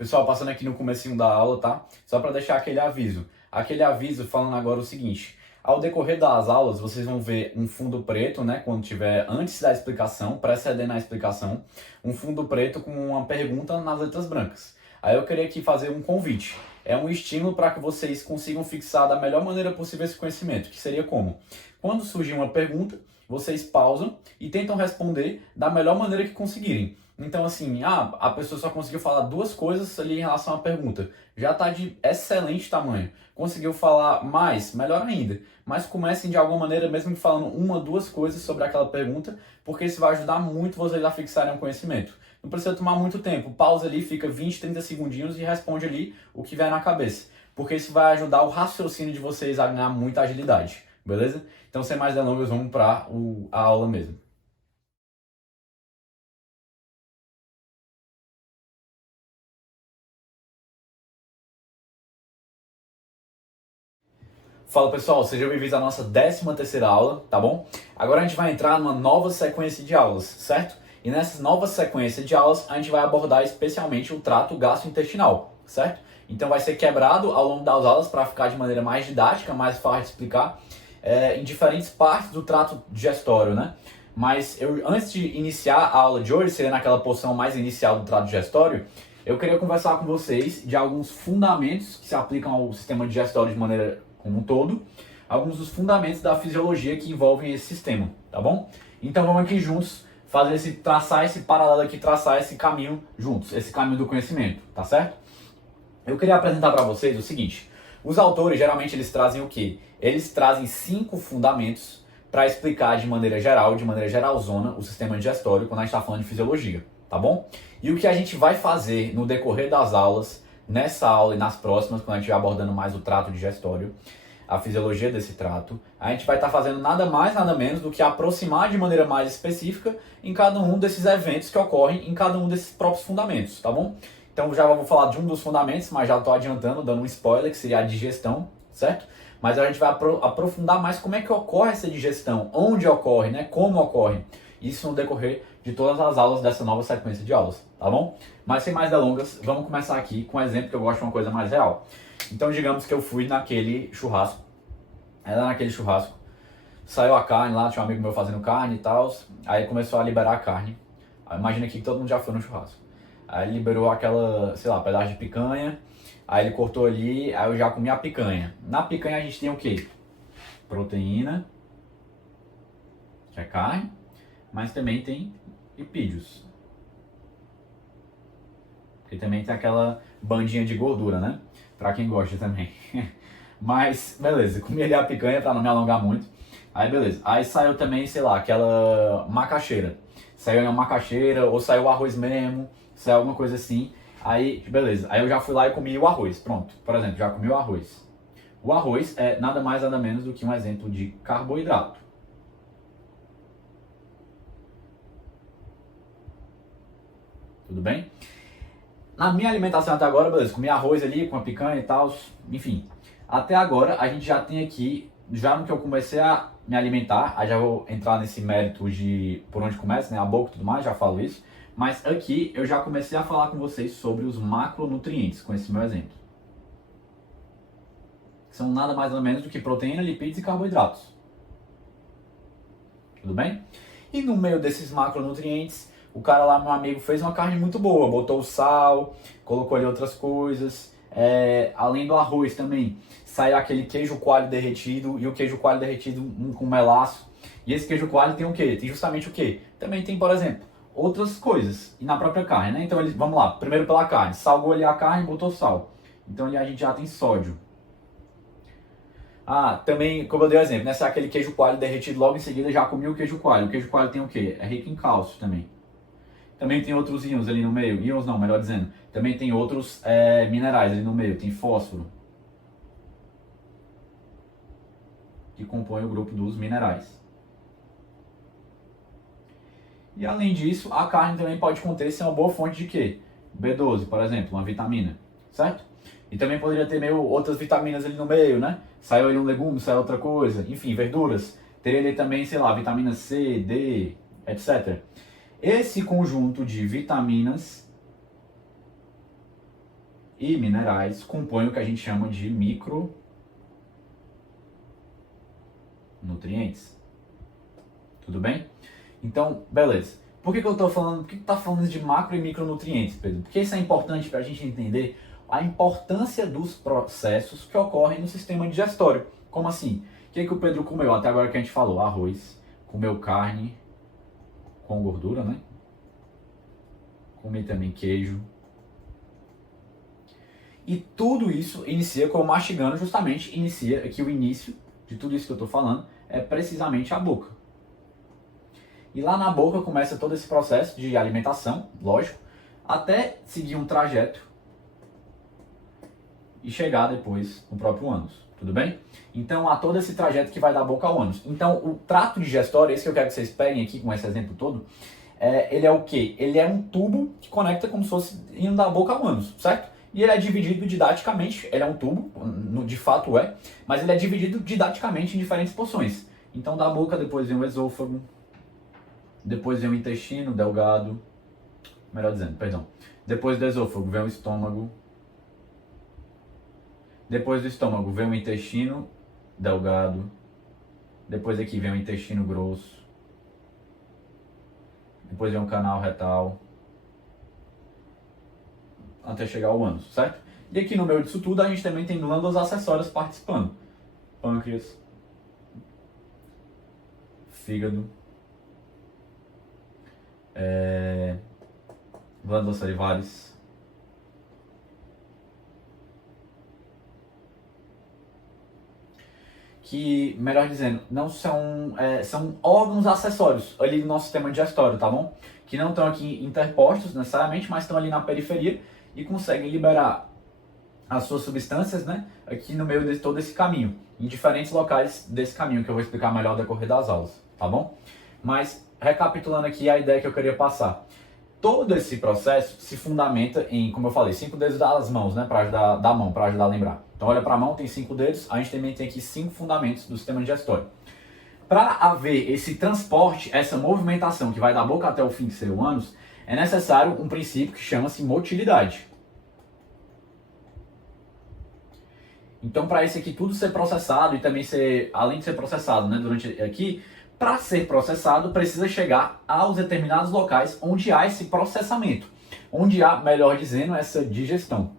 Pessoal, passando aqui no comecinho da aula, tá? Só para deixar aquele aviso. Aquele aviso falando agora o seguinte: ao decorrer das aulas, vocês vão ver um fundo preto, né? Quando tiver antes da explicação, precedendo a explicação, um fundo preto com uma pergunta nas letras brancas. Aí eu queria aqui fazer um convite. É um estímulo para que vocês consigam fixar da melhor maneira possível esse conhecimento, que seria como? Quando surgir uma pergunta, vocês pausam e tentam responder da melhor maneira que conseguirem. Então, assim, a pessoa só conseguiu falar duas coisas ali em relação à pergunta. Já está de excelente tamanho. Conseguiu falar mais? Melhor ainda. Mas comecem de alguma maneira, mesmo que falando uma, duas coisas sobre aquela pergunta, porque isso vai ajudar muito vocês a fixarem o conhecimento. Não precisa tomar muito tempo. Pausa ali, fica 20, 30 segundinhos e responde ali o que vier na cabeça. Porque isso vai ajudar o raciocínio de vocês a ganhar muita agilidade. Beleza? Então, sem mais delongas, vamos para a aula mesmo. Fala pessoal, sejam bem-vindos à nossa 13ª aula, tá bom? Agora a gente vai entrar numa nova sequência de aulas, certo? E nessa nova sequência de aulas a gente vai abordar especialmente o trato gastrointestinal, certo? Então vai ser quebrado ao longo das aulas para ficar de maneira mais didática, mais fácil de explicar, em diferentes partes do trato digestório, né? Mas antes de iniciar a aula de hoje, seria naquela porção mais inicial do trato digestório, eu queria conversar com vocês de alguns fundamentos que se aplicam ao sistema digestório de maneira como um todo, alguns dos fundamentos da fisiologia que envolvem esse sistema, tá bom? Então vamos aqui juntos traçar esse paralelo aqui, traçar esse caminho juntos, esse caminho do conhecimento, tá certo? Eu queria apresentar para vocês o seguinte: os autores geralmente eles trazem o quê? Eles trazem 5 fundamentos para explicar de maneira geral, de maneira geralzona, o sistema digestório quando a gente está falando de fisiologia, tá bom? E o que a gente vai fazer no decorrer das aulas, nessa aula e nas próximas, quando a gente vai abordando mais o trato digestório, a fisiologia desse trato, a gente vai estar fazendo nada mais, nada menos do que aproximar de maneira mais específica em cada um desses eventos que ocorrem em cada um desses próprios fundamentos, tá bom? Então já vou falar de um dos fundamentos, mas já estou adiantando, dando um spoiler, que seria a digestão, certo? Mas a gente vai aprofundar mais como é que ocorre essa digestão, onde ocorre, né? Como ocorre. Isso no decorrer de todas as aulas dessa nova sequência de aulas, tá bom? Mas sem mais delongas, vamos começar aqui com um exemplo que eu gosto de uma coisa mais real. Então digamos que eu fui naquele churrasco, saiu a carne lá, tinha um amigo meu fazendo carne e tal, aí começou a liberar a carne. Aí, imagina aqui que todo mundo já foi no churrasco. Aí ele liberou aquela, sei lá, pedaço de picanha, aí ele cortou ali, aí eu já comi a picanha. Na picanha a gente tem o quê? Proteína, que é carne, mas também tem lipídios. Porque também tem aquela bandinha de gordura, né? Pra quem gosta também. Mas, beleza, comi ali a picanha pra não me alongar muito. Aí, beleza. Aí saiu também, sei lá, aquela macaxeira. Saiu uma macaxeira, ou saiu o arroz mesmo, saiu alguma coisa assim. Aí, beleza. Aí eu já fui lá e comi o arroz. Pronto. Por exemplo, já comi o arroz. O arroz é nada mais, nada menos do que um exemplo de carboidrato. Tudo bem? Na minha alimentação até agora, beleza, comi arroz ali com a picanha e tal, enfim. Até agora a gente já tem aqui, já no que eu comecei a me alimentar, aí já vou entrar nesse mérito de por onde começa, né, a boca e tudo mais, já falo isso. Mas aqui eu já comecei a falar com vocês sobre os macronutrientes, com esse meu exemplo. São nada mais ou menos do que proteína, lipídios e carboidratos. Tudo bem? E no meio desses macronutrientes, o cara lá, meu amigo, fez uma carne muito boa, botou o sal, colocou ali outras coisas, além do arroz também, saiu aquele queijo coalho derretido, e o queijo coalho derretido com melaço. E esse queijo coalho tem o quê? Tem justamente o quê? Também tem, por exemplo, outras coisas, e na própria carne, né? Então, vamos lá, primeiro pela carne, salgou ali a carne, botou sal. Então ali a gente já tem sódio. Também, como eu dei o exemplo, né? Se é aquele queijo coalho derretido logo em seguida, já comi o queijo coalho. O queijo coalho tem o quê? É rico em cálcio também. Também tem outros íons ali no meio. Íons não, melhor dizendo. Também tem outros minerais ali no meio. Tem fósforo, que compõe o grupo dos minerais. E além disso, a carne também pode conter ser uma boa fonte de quê? B12, por exemplo, uma vitamina, certo? E também poderia ter meio outras vitaminas ali no meio, né? Saiu ali um legume, saiu outra coisa. Enfim, verduras. Teria ali também, sei lá, vitamina C, D, etc. Esse conjunto de vitaminas e minerais compõem o que a gente chama de micronutrientes. Tudo bem? Então, beleza. Por que eu estou falando? Por que tá falando de macro e micronutrientes, Pedro? Porque isso é importante para a gente entender a importância dos processos que ocorrem no sistema digestório. Como assim? O que o Pedro comeu? Até agora que a gente falou, arroz, comeu carne com gordura, né? Comi também queijo. E tudo isso inicia como mastigando, justamente inicia aqui o início de tudo isso que eu estou falando, é precisamente a boca. E lá na boca começa todo esse processo de alimentação, lógico, até seguir um trajeto e chegar depois no próprio ânus, tudo bem? Então há todo esse trajeto que vai da boca ao ânus. Então o trato digestório, esse que eu quero que vocês peguem aqui com esse exemplo todo, ele é o quê? Ele é um tubo que conecta como se fosse indo da boca ao ânus, certo? E ele é dividido didaticamente, ele é um tubo, de fato é, mas ele é dividido didaticamente em diferentes porções. Então da boca depois vem o esôfago, depois vem o intestino delgado, melhor dizendo, perdão. Depois do esôfago vem o estômago. Depois do estômago vem o intestino delgado. Depois aqui vem o intestino grosso. Depois vem o canal retal. Até chegar ao ânus, certo? E aqui no meio disso tudo a gente também tem glândulas acessórias participando. Pâncreas. Fígado. Glândulas salivares. Que, melhor dizendo, não são, são órgãos acessórios ali do nosso sistema digestório, tá bom? Que não estão aqui interpostos necessariamente, mas estão ali na periferia e conseguem liberar as suas substâncias, né, aqui no meio de todo esse caminho, em diferentes locais desse caminho, que eu vou explicar melhor no decorrer das aulas, tá bom? Mas, recapitulando aqui a ideia que eu queria passar. Todo esse processo se fundamenta em, como eu falei, 5 dedos das mãos, né, para ajudar a lembrar. Então olha para a mão, tem 5 dedos, a gente também tem aqui 5 fundamentos do sistema digestório. Para haver esse transporte, essa movimentação que vai da boca até o fim, que seria o ânus, é necessário um princípio que chama-se motilidade. Então para esse aqui tudo ser processado e também ser, além de ser processado, né, durante aqui, para ser processado, precisa chegar aos determinados locais onde há esse processamento, onde há, melhor dizendo, essa digestão.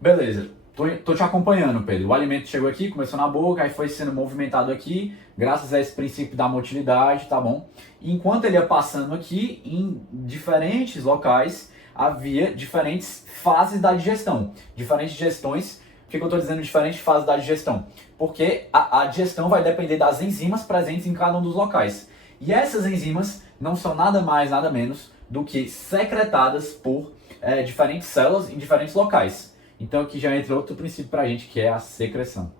Beleza, tô te acompanhando, Pedro. O alimento chegou aqui, começou na boca, aí foi sendo movimentado aqui, graças a esse princípio da motilidade, tá bom? E enquanto ele ia passando aqui, em diferentes locais, havia diferentes fases da digestão, diferentes digestões. Por que eu estou dizendo diferentes fases da digestão? Porque a digestão vai depender das enzimas presentes em cada um dos locais. E essas enzimas não são nada mais, nada menos do que secretadas por diferentes células em diferentes locais. Então aqui já entra outro princípio para a gente, que é a secreção.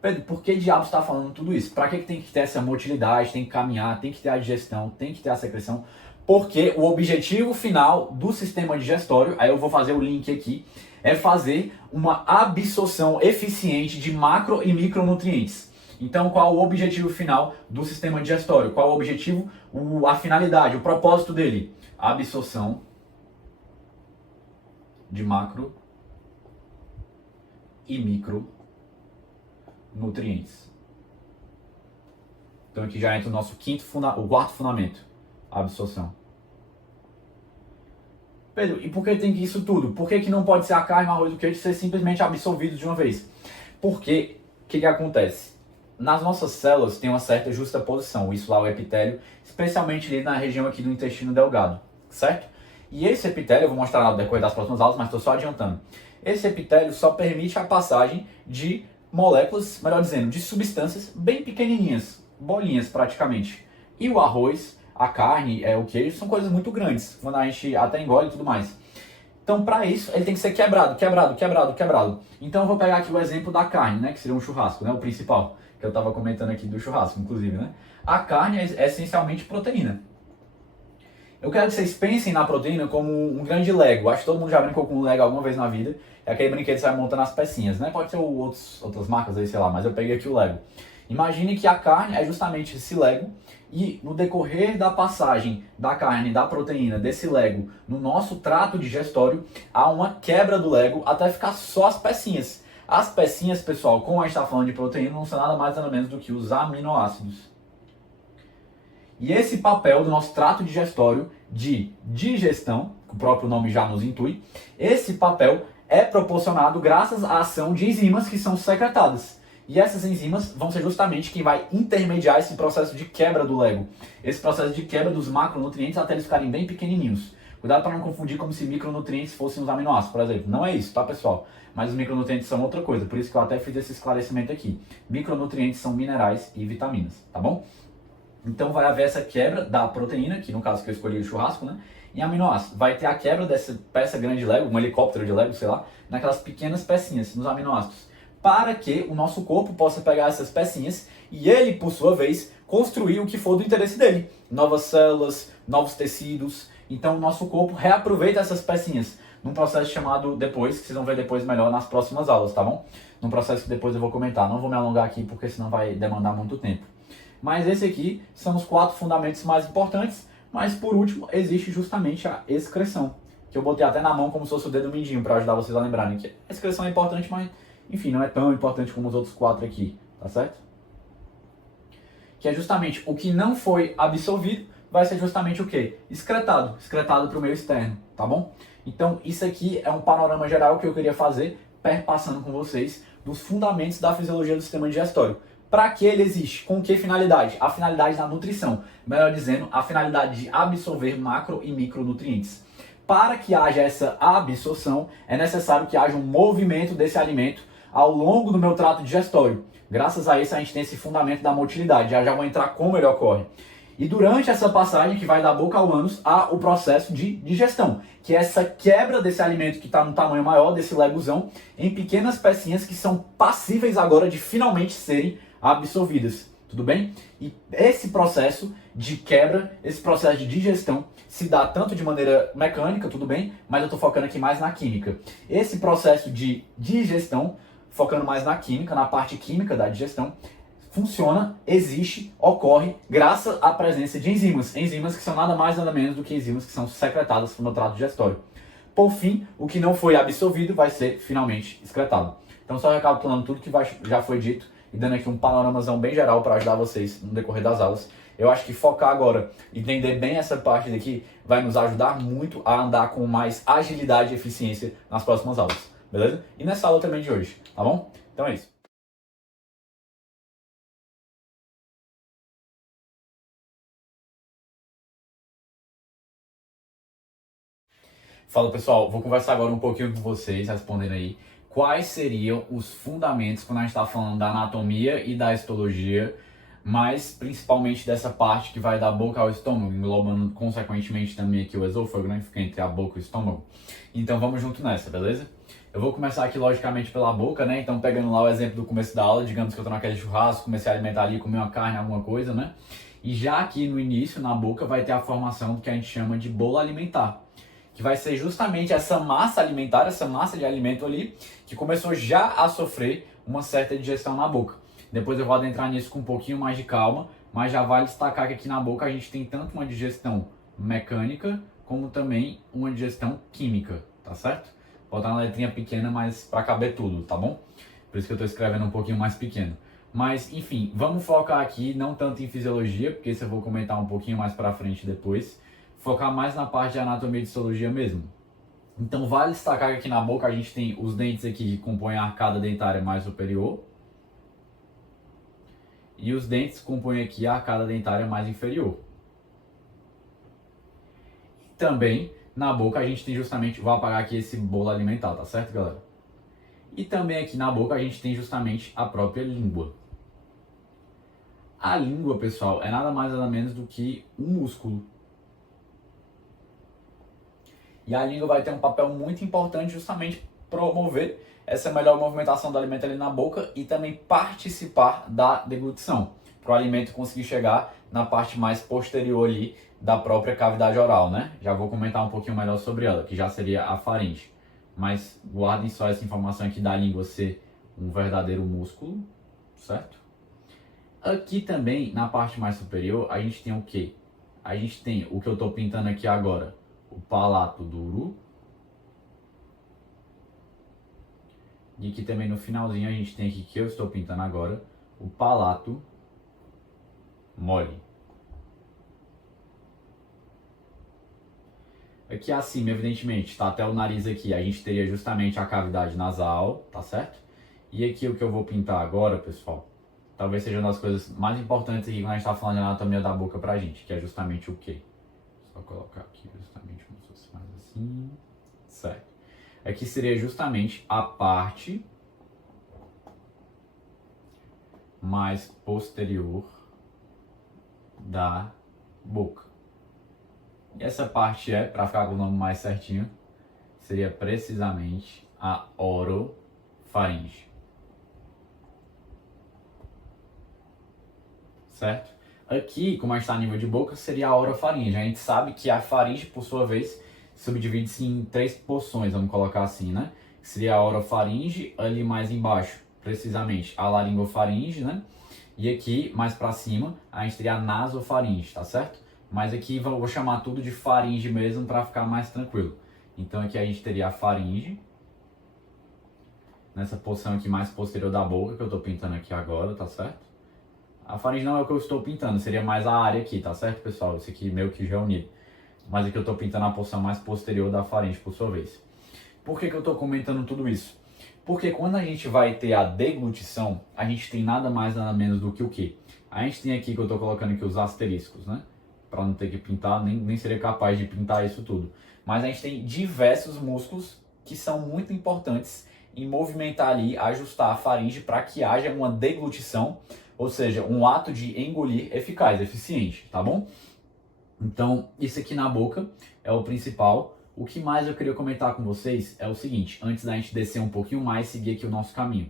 Pedro, por que diabos está falando tudo isso? Para que tem que ter essa motilidade, tem que caminhar, tem que ter a digestão, tem que ter a secreção? Porque o objetivo final do sistema digestório, aí eu vou fazer o link aqui, é fazer uma absorção eficiente de macro e micronutrientes. Então, qual o objetivo final do sistema digestório? Qual o objetivo, a finalidade, o propósito dele? A absorção de macro e micronutrientes. Então, aqui já entra o nosso o quarto fundamento, a absorção. Pedro, e por que tem que isso tudo? Por que não pode ser a carne, o arroz e o queijo ser simplesmente absorvidos de uma vez? Porque, o que acontece? Nas nossas células tem uma certa justaposição, isso lá é o epitélio, especialmente ali na região aqui do intestino delgado, certo? E esse epitélio, eu vou mostrar no decorrer das próximas aulas, mas estou só adiantando. Esse epitélio só permite a passagem de moléculas, melhor dizendo, de substâncias bem pequenininhas, bolinhas praticamente. E o arroz, a carne, o queijo, são coisas muito grandes, quando a gente até engole e tudo mais. Então, para isso, ele tem que ser quebrado. Então, eu vou pegar aqui o exemplo da carne, né, que seria um churrasco, né, o principal, que eu estava comentando aqui do churrasco, inclusive, né. A carne é essencialmente proteína. Eu quero que vocês pensem na proteína como um grande Lego. Acho que todo mundo já brincou com um Lego alguma vez na vida. É aquele brinquedo que você vai montando as pecinhas, né? Pode ser outras marcas aí, sei lá, mas eu peguei aqui o Lego. Imagine que a carne é justamente esse lego e no decorrer da passagem da carne, da proteína, desse lego no nosso trato digestório, há uma quebra do lego até ficar só as pecinhas. As pecinhas, pessoal, como a gente está falando de proteína, não são nada mais nada menos do que os aminoácidos. E esse papel do nosso trato digestório de digestão, que o próprio nome já nos intui, esse papel é proporcionado graças à ação de enzimas que são secretadas. E essas enzimas vão ser justamente quem vai intermediar esse processo de quebra do lego. Esse processo de quebra dos macronutrientes até eles ficarem bem pequenininhos. Cuidado para não confundir como se micronutrientes fossem os aminoácidos, por exemplo. Não é isso, tá, pessoal? Mas os micronutrientes são outra coisa, por isso que eu até fiz esse esclarecimento aqui. Micronutrientes são minerais e vitaminas, tá bom? Então vai haver essa quebra da proteína, que no caso que eu escolhi o churrasco, né? Em aminoácidos. Vai ter a quebra dessa peça grande de Lego, um helicóptero de Lego, sei lá, naquelas pequenas pecinhas, nos aminoácidos. Para que o nosso corpo possa pegar essas pecinhas e ele, por sua vez, construir o que for do interesse dele. Novas células, novos tecidos. Então o nosso corpo reaproveita essas pecinhas num processo chamado depois, que vocês vão ver depois melhor nas próximas aulas, tá bom? Num processo que depois eu vou comentar. Não vou me alongar aqui porque senão vai demandar muito tempo. Mas esse aqui são os 4 fundamentos mais importantes, mas por último existe justamente a excreção, que eu botei até na mão como se fosse o dedo mindinho para ajudar vocês a lembrarem que a excreção é importante, mas enfim, não é tão importante como os outros 4 aqui, tá certo? Que é justamente o que não foi absorvido vai ser justamente o quê? Excretado para o meio externo, tá bom? Então isso aqui é um panorama geral que eu queria fazer, perpassando com vocês dos fundamentos da fisiologia do sistema digestório. Para que ele existe? Com que finalidade? A finalidade da nutrição. Melhor dizendo, a finalidade de absorver macro e micronutrientes. Para que haja essa absorção, é necessário que haja um movimento desse alimento ao longo do meu trato digestório. Graças a isso, a gente tem esse fundamento da motilidade. Já vou entrar como ele ocorre. E durante essa passagem que vai da boca ao ânus, há o processo de digestão, que é essa quebra desse alimento que está no tamanho maior, desse legozão, em pequenas pecinhas que são passíveis agora de finalmente serem absorvidas, tudo bem? E esse processo de quebra, esse processo de digestão, se dá tanto de maneira mecânica, tudo bem? Mas eu estou focando aqui mais na química. Esse processo de digestão, focando mais na química, na parte química da digestão, funciona, existe, ocorre graças à presença de enzimas. Enzimas que são nada mais nada menos do que enzimas que são secretadas no trato digestório. Por fim, o que não foi absorvido vai ser finalmente excretado. Então só recapitulando tudo que já foi dito e dando aqui um panoramazão bem geral para ajudar vocês no decorrer das aulas. Eu acho que focar agora, entender bem essa parte daqui, vai nos ajudar muito a andar com mais agilidade e eficiência nas próximas aulas, beleza? E nessa aula também de hoje, tá bom? Então é isso. Fala pessoal, vou conversar agora um pouquinho com vocês, respondendo aí quais seriam os fundamentos quando a gente está falando da anatomia e da histologia, mas principalmente dessa parte que vai da boca ao estômago, englobando consequentemente também aqui o esôfago, né, que fica entre a boca e o estômago. Então vamos junto nessa, beleza? Eu vou começar aqui logicamente pela boca, né, então pegando lá o exemplo do começo da aula, digamos que eu estou naquele churrasco, comecei a alimentar ali, comer uma carne, alguma coisa, né? E já aqui no início, na boca, vai ter a formação do que a gente chama de bolo alimentar, que vai ser justamente essa massa alimentar, essa massa de alimento ali, que começou já a sofrer uma certa digestão na boca. Depois eu vou adentrar nisso com um pouquinho mais de calma, mas já vale destacar que aqui na boca a gente tem tanto uma digestão mecânica, como também uma digestão química, tá certo? Vou botar uma letrinha pequena, mas para caber tudo, tá bom? Por isso que eu estou escrevendo um pouquinho mais pequeno. Mas, enfim, vamos focar aqui, não tanto em fisiologia, porque isso eu vou comentar um pouquinho mais para frente depois, focar mais na parte de anatomia e histologia mesmo. Então vale destacar que aqui na boca a gente tem os dentes aqui que compõem a arcada dentária mais superior e os dentes que compõem aqui a arcada dentária mais inferior. Também na boca a gente tem justamente, vou apagar aqui esse bolo alimentar, tá certo, galera? E também aqui na boca a gente tem justamente a própria língua. A língua, pessoal, é nada mais nada menos do que um músculo. E a língua vai ter um papel muito importante justamente promover essa melhor movimentação do alimento ali na boca e também participar da deglutição, para o alimento conseguir chegar na parte mais posterior ali da própria cavidade oral, né? Já vou comentar um pouquinho melhor sobre ela, que já seria a faringe. Mas guardem só essa informação aqui da língua ser um verdadeiro músculo, certo? Aqui também, na parte mais superior, a gente tem o quê? A gente tem o que eu estou pintando aqui agora, o palato duro. E aqui também no finalzinho a gente tem aqui, que eu estou pintando agora, o palato mole. Aqui acima, evidentemente, tá até o nariz aqui, a gente teria justamente a cavidade nasal, tá certo? E aqui o que eu vou pintar agora, pessoal, talvez seja uma das coisas mais importantes aqui quando a gente tá falando de anatomia da boca pra gente, que é justamente o quê? Só colocar aqui justamente como se fosse mais assim, certo? Aqui seria justamente a parte mais posterior da boca. E essa parte para ficar com o nome mais certinho, seria precisamente a orofaringe. Certo? Aqui, como a gente está a nível de boca, seria a orofaringe. A gente sabe que a faringe, por sua vez, subdivide-se em 3 porções, vamos colocar assim, né? Seria a orofaringe, ali mais embaixo, precisamente, a laringofaringe, né? E aqui, mais para cima, a gente teria a nasofaringe, tá certo? Mas aqui vou chamar tudo de faringe mesmo para ficar mais tranquilo. Então aqui a gente teria a faringe, nessa porção aqui mais posterior da boca, que eu estou pintando aqui agora, tá certo? A faringe não é o que eu estou pintando, seria mais a área aqui, tá certo, pessoal? Esse aqui meio que já é unido. Mas aqui eu estou pintando a porção mais posterior da faringe, por sua vez. Por que eu estou comentando tudo isso? Porque quando a gente vai ter a deglutição, a gente tem nada mais, nada menos do que o quê? A gente tem aqui que eu estou colocando aqui os asteriscos, né? Para não ter que pintar, nem seria capaz de pintar isso tudo. Mas a gente tem diversos músculos que são muito importantes em movimentar ali, ajustar a faringe para que haja uma deglutição, ou seja, um ato de engolir eficaz, eficiente, tá bom? Então, isso aqui na boca é o principal. O que mais eu queria comentar com vocês é o seguinte, antes da gente descer um pouquinho mais e seguir aqui o nosso caminho.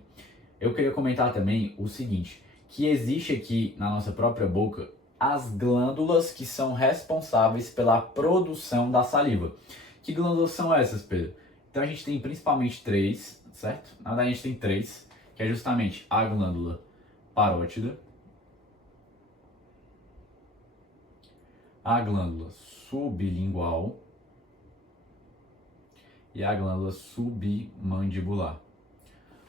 Eu queria comentar também o seguinte, que existe aqui na nossa própria boca as glândulas que são responsáveis pela produção da saliva. Que glândulas são essas, Pedro? Então a gente tem principalmente 3, certo? Na verdade a gente tem 3, que é justamente a glândula parótida, a glândula sublingual e a glândula submandibular.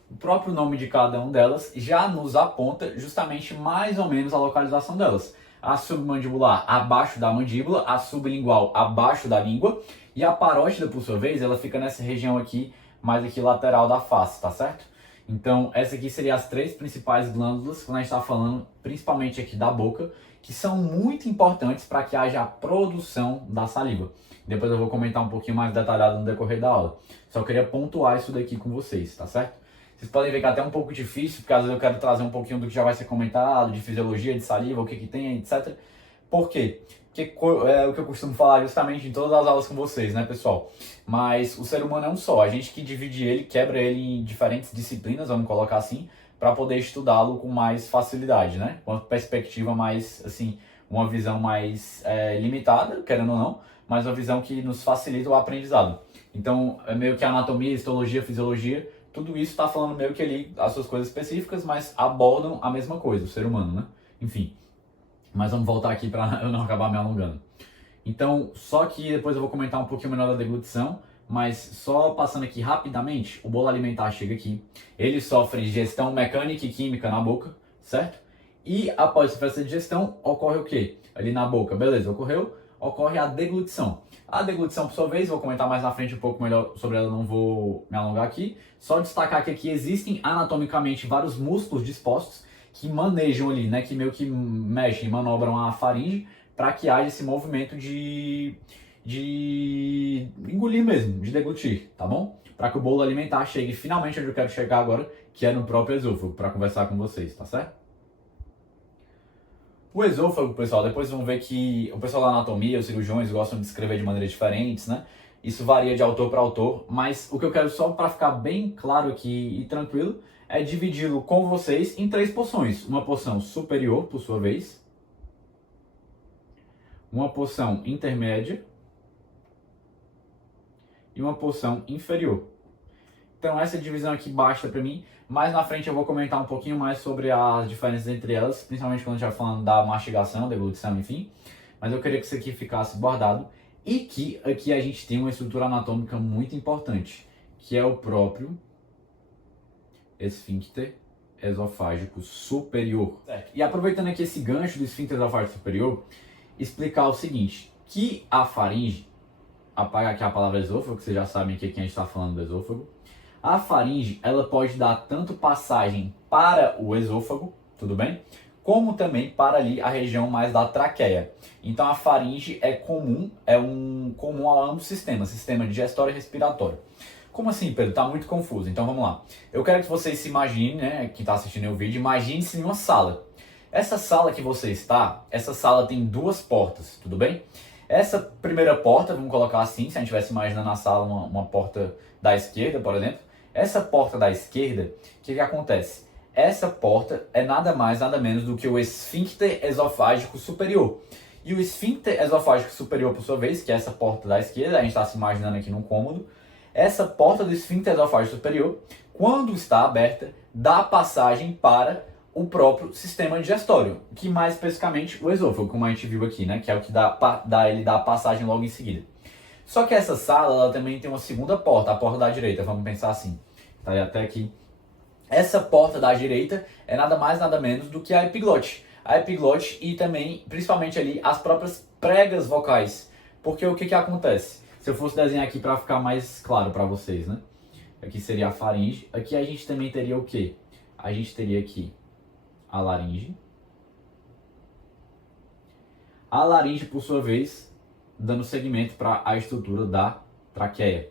O próprio nome de cada uma delas já nos aponta justamente mais ou menos a localização delas. A submandibular abaixo da mandíbula, a sublingual abaixo da língua e a parótida, por sua vez, ela fica nessa região aqui, mais aqui lateral da face, tá certo? Então, essa aqui seriam as 3 principais glândulas, quando a gente está falando principalmente aqui da boca, que são muito importantes para que haja a produção da saliva. Depois eu vou comentar um pouquinho mais detalhado no decorrer da aula. Só queria pontuar isso daqui com vocês, tá certo? Vocês podem ver que é até um pouco difícil, porque às vezes eu quero trazer um pouquinho do que já vai ser comentado, de fisiologia, de saliva, o que tem, etc. Por quê? Porque é o que eu costumo falar justamente em todas as aulas com vocês, né, pessoal? Mas o ser humano é um só. A gente que divide ele, quebra ele em diferentes disciplinas, vamos colocar assim, para poder estudá-lo com mais facilidade, né? Com uma perspectiva mais, assim, uma visão mais limitada, querendo ou não, mas uma visão que nos facilita o aprendizado. Então, é meio que anatomia, histologia, fisiologia, tudo isso está falando meio que ali as suas coisas específicas, mas abordam a mesma coisa, o ser humano, né? Enfim. Mas vamos voltar aqui para eu não acabar me alongando. Então, só que depois eu vou comentar um pouquinho melhor da deglutição, mas só passando aqui rapidamente, o bolo alimentar chega aqui, ele sofre digestão mecânica e química na boca, certo? E após essa digestão, ocorre o quê? Ali na boca, beleza, ocorre a deglutição. A deglutição, por sua vez, vou comentar mais na frente um pouco melhor sobre ela, não vou me alongar aqui. Só destacar que aqui existem anatomicamente vários músculos dispostos que manejam ali, né, que meio que mexem, manobram a faringe para que haja esse movimento de engolir mesmo, de deglutir, tá bom? Para que o bolo alimentar chegue finalmente onde eu quero chegar agora, que é no próprio esôfago, para conversar com vocês, tá certo? O esôfago, pessoal, depois vão ver que o pessoal da anatomia, os cirurgiões gostam de escrever de maneiras diferentes, né? Isso varia de autor para autor, mas o que eu quero só para ficar bem claro aqui e tranquilo é dividi-lo com vocês em 3 porções. Uma porção superior, por sua vez, uma porção intermédia e uma porção inferior. Então essa divisão aqui basta para mim. Mais na frente eu vou comentar um pouquinho mais sobre as diferenças entre elas, principalmente quando a gente vai falando da mastigação, deglutição, enfim. Mas eu queria que isso aqui ficasse guardado e que aqui a gente tem uma estrutura anatômica muito importante, que é o próprio esfíncter esofágico superior. Certo. E aproveitando aqui esse gancho do esfíncter esofágico superior, explicar o seguinte, que a faringe, apaga aqui a palavra esôfago, que vocês já sabem que aqui a gente está falando do esôfago, a faringe, ela pode dar tanto passagem para o esôfago, tudo bem? Como também para ali a região mais da traqueia. Então a faringe é comum a ambos os sistemas, sistema digestório e respiratório. Como assim, Pedro? Tá muito confuso. Então vamos lá. Eu quero que vocês se imaginem, né, quem está assistindo o vídeo, imagine-se em uma sala. Essa sala que você está, essa sala tem duas portas, tudo bem? Essa primeira porta, vamos colocar assim, se a gente estivesse imaginando na sala uma porta da esquerda, por exemplo. Essa porta da esquerda, o que acontece? Essa porta é nada mais, nada menos do que o esfíncter esofágico superior. E o esfíncter esofágico superior, por sua vez, que é essa porta da esquerda, a gente está se imaginando aqui num cômodo, essa porta do esfíncter esofágico superior, quando está aberta, dá passagem para o próprio sistema digestório, que mais especificamente o esôfago, como a gente viu aqui, né, que é o que ele dá passagem logo em seguida. Só que essa sala ela também tem uma segunda porta, a porta da direita, vamos pensar assim. Tá até aqui. Essa porta da direita é nada mais nada menos do que a epiglote. A epiglote e também, principalmente ali, as próprias pregas vocais. Porque o que acontece? Se eu fosse desenhar aqui para ficar mais claro para vocês, né? Aqui seria a faringe. Aqui a gente também teria o quê? A gente teria aqui a laringe. A laringe, por sua vez, dando seguimento para a estrutura da traqueia.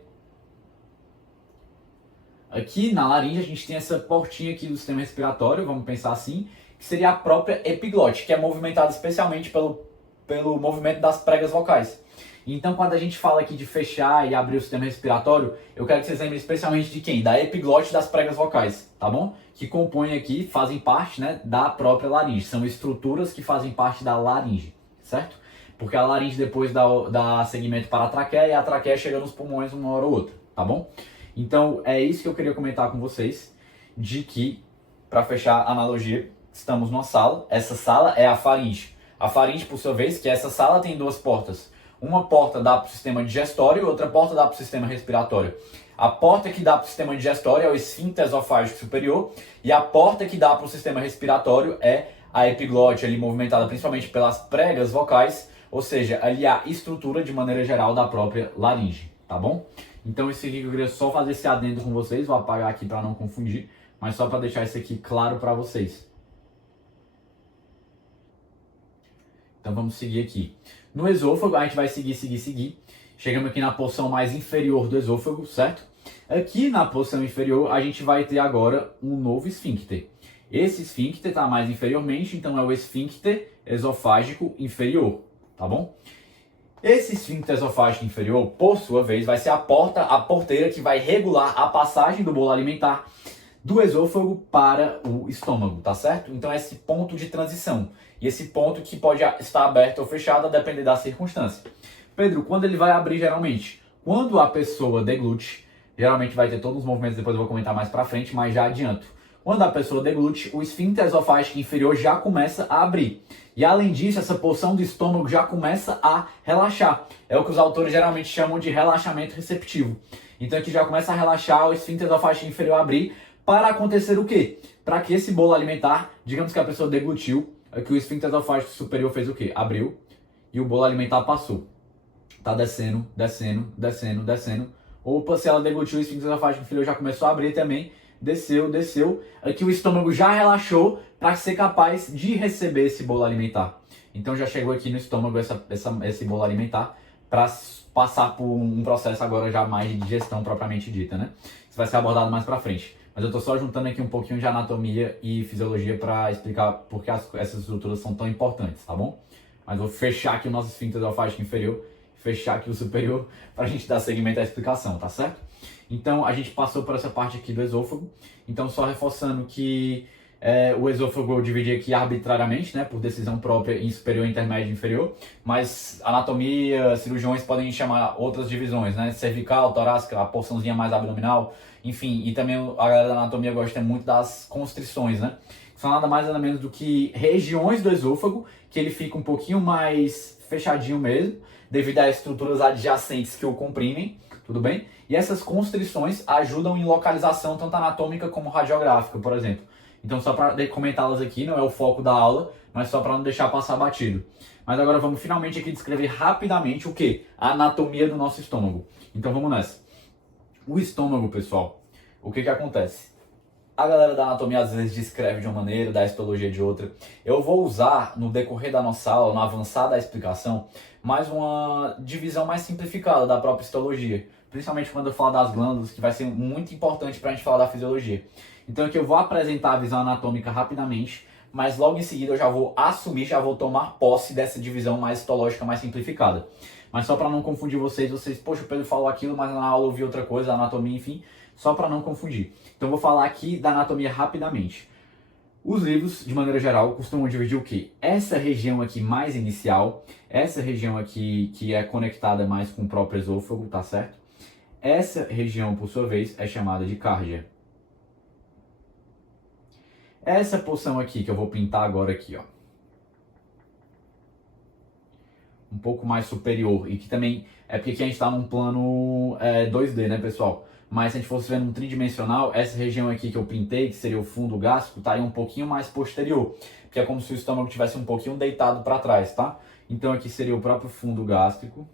Aqui na laringe a gente tem essa portinha aqui do sistema respiratório, vamos pensar assim, que seria a própria epiglote, que é movimentada especialmente pelo movimento das pregas vocais. Então quando a gente fala aqui de fechar e abrir o sistema respiratório, eu quero que vocês lembrem especialmente de quem? Da epiglote e das pregas vocais, tá bom? Que compõem aqui, fazem parte, né, da própria laringe, são estruturas que fazem parte da laringe, certo? Porque a laringe depois dá seguimento para a traqueia e a traqueia chega nos pulmões uma hora ou outra, tá bom? Então é isso que eu queria comentar com vocês, de que, para fechar a analogia, estamos numa sala, essa sala é a faringe. A faringe, por sua vez, que essa sala tem duas portas. Uma porta dá para o sistema digestório e outra porta dá para o sistema respiratório. A porta que dá para o sistema digestório é o esfíncter esofágico superior e a porta que dá para o sistema respiratório é a epiglote, ali movimentada principalmente pelas pregas vocais, ou seja, ali a estrutura de maneira geral da própria laringe, tá bom? Então isso aqui que eu queria só fazer esse adendo com vocês, vou apagar aqui para não confundir, mas só para deixar isso aqui claro para vocês. Então vamos seguir aqui. No esôfago a gente vai seguir. Chegamos aqui na porção mais inferior do esôfago, certo? Aqui na porção inferior a gente vai ter agora um novo esfíncter. Esse esfíncter está mais inferiormente, então é o esfíncter esofágico inferior, tá bom? Esse esfíncter esofágico inferior, por sua vez, vai ser a porteira que vai regular a passagem do bolo alimentar do esôfago para o estômago, tá certo? Então é esse ponto de transição. E esse ponto que pode estar aberto ou fechado a depender da circunstância. Pedro, quando ele vai abrir geralmente? Quando a pessoa deglute, geralmente vai ter todos os movimentos, depois eu vou comentar mais pra frente, mas já adianto. Quando a pessoa deglute, o esfíncter esofágico inferior já começa a abrir. E além disso, essa porção do estômago já começa a relaxar. É o que os autores geralmente chamam de relaxamento receptivo. Então aqui já começa a relaxar, o esfíncter esofágico inferior abrir, para acontecer o quê? Para que esse bolo alimentar, digamos que a pessoa deglutiu, aqui o esfíncter esofágico superior fez o quê? Abriu e o bolo alimentar passou. Tá descendo. Opa, se ela deglutiu, o esfíncter esofágico inferior já começou a abrir também. Desceu. Aqui o estômago já relaxou para ser capaz de receber esse bolo alimentar. Então já chegou aqui no estômago esse bolo alimentar para passar por um processo agora já mais de digestão propriamente dita, né? Isso vai ser abordado mais para frente. Mas eu estou só juntando aqui um pouquinho de anatomia e fisiologia para explicar por que essas estruturas são tão importantes, tá bom? Mas vou fechar aqui o nosso esfíncter esofágico inferior, fechar aqui o superior para a gente dar seguimento à explicação, tá certo? Então a gente passou por essa parte aqui do esôfago. Então só reforçando que O esôfago eu dividi aqui arbitrariamente, né, por decisão própria em superior, intermédio e inferior, mas anatomia, cirurgiões podem chamar outras divisões, né, cervical, torácica, a porçãozinha mais abdominal, enfim, e também a galera da anatomia gosta muito das constrições, né, são nada mais nada menos do que regiões do esôfago, que ele fica um pouquinho mais fechadinho mesmo, devido às estruturas adjacentes que o comprimem, tudo bem? E essas constrições ajudam em localização tanto anatômica como radiográfica, por exemplo. Então, só para comentá-las aqui, não é o foco da aula, mas só para não deixar passar batido. Mas agora vamos finalmente aqui descrever rapidamente o que? A anatomia do nosso estômago. Então vamos nessa. O estômago, pessoal, o que acontece? A galera da anatomia às vezes descreve de uma maneira, da histologia de outra. Eu vou usar, no decorrer da nossa aula, no avançar da explicação, mais uma divisão mais simplificada da própria histologia. Principalmente quando eu falar das glândulas, que vai ser muito importante para a gente falar da fisiologia. Então aqui eu vou apresentar a visão anatômica rapidamente, mas logo em seguida eu já vou assumir, já vou tomar posse dessa divisão mais histológica, mais simplificada. Mas só para não confundir vocês, poxa, o Pedro falou aquilo, mas na aula eu vi outra coisa, anatomia, enfim, só para não confundir. Então eu vou falar aqui da anatomia rapidamente. Os livros, de maneira geral, costumam dividir o quê? Essa região aqui mais inicial, essa região aqui que é conectada mais com o próprio esôfago, tá certo? Essa região, por sua vez, é chamada de cárdia. Essa porção aqui, que eu vou pintar agora aqui, ó, um pouco mais superior, e que também é porque aqui a gente está num plano 2D, né, pessoal? Mas se a gente fosse ver num tridimensional, essa região aqui que eu pintei, que seria o fundo gástrico, estaria um pouquinho mais posterior, porque é como se o estômago tivesse um pouquinho deitado para trás, tá? Então aqui seria o próprio fundo gástrico.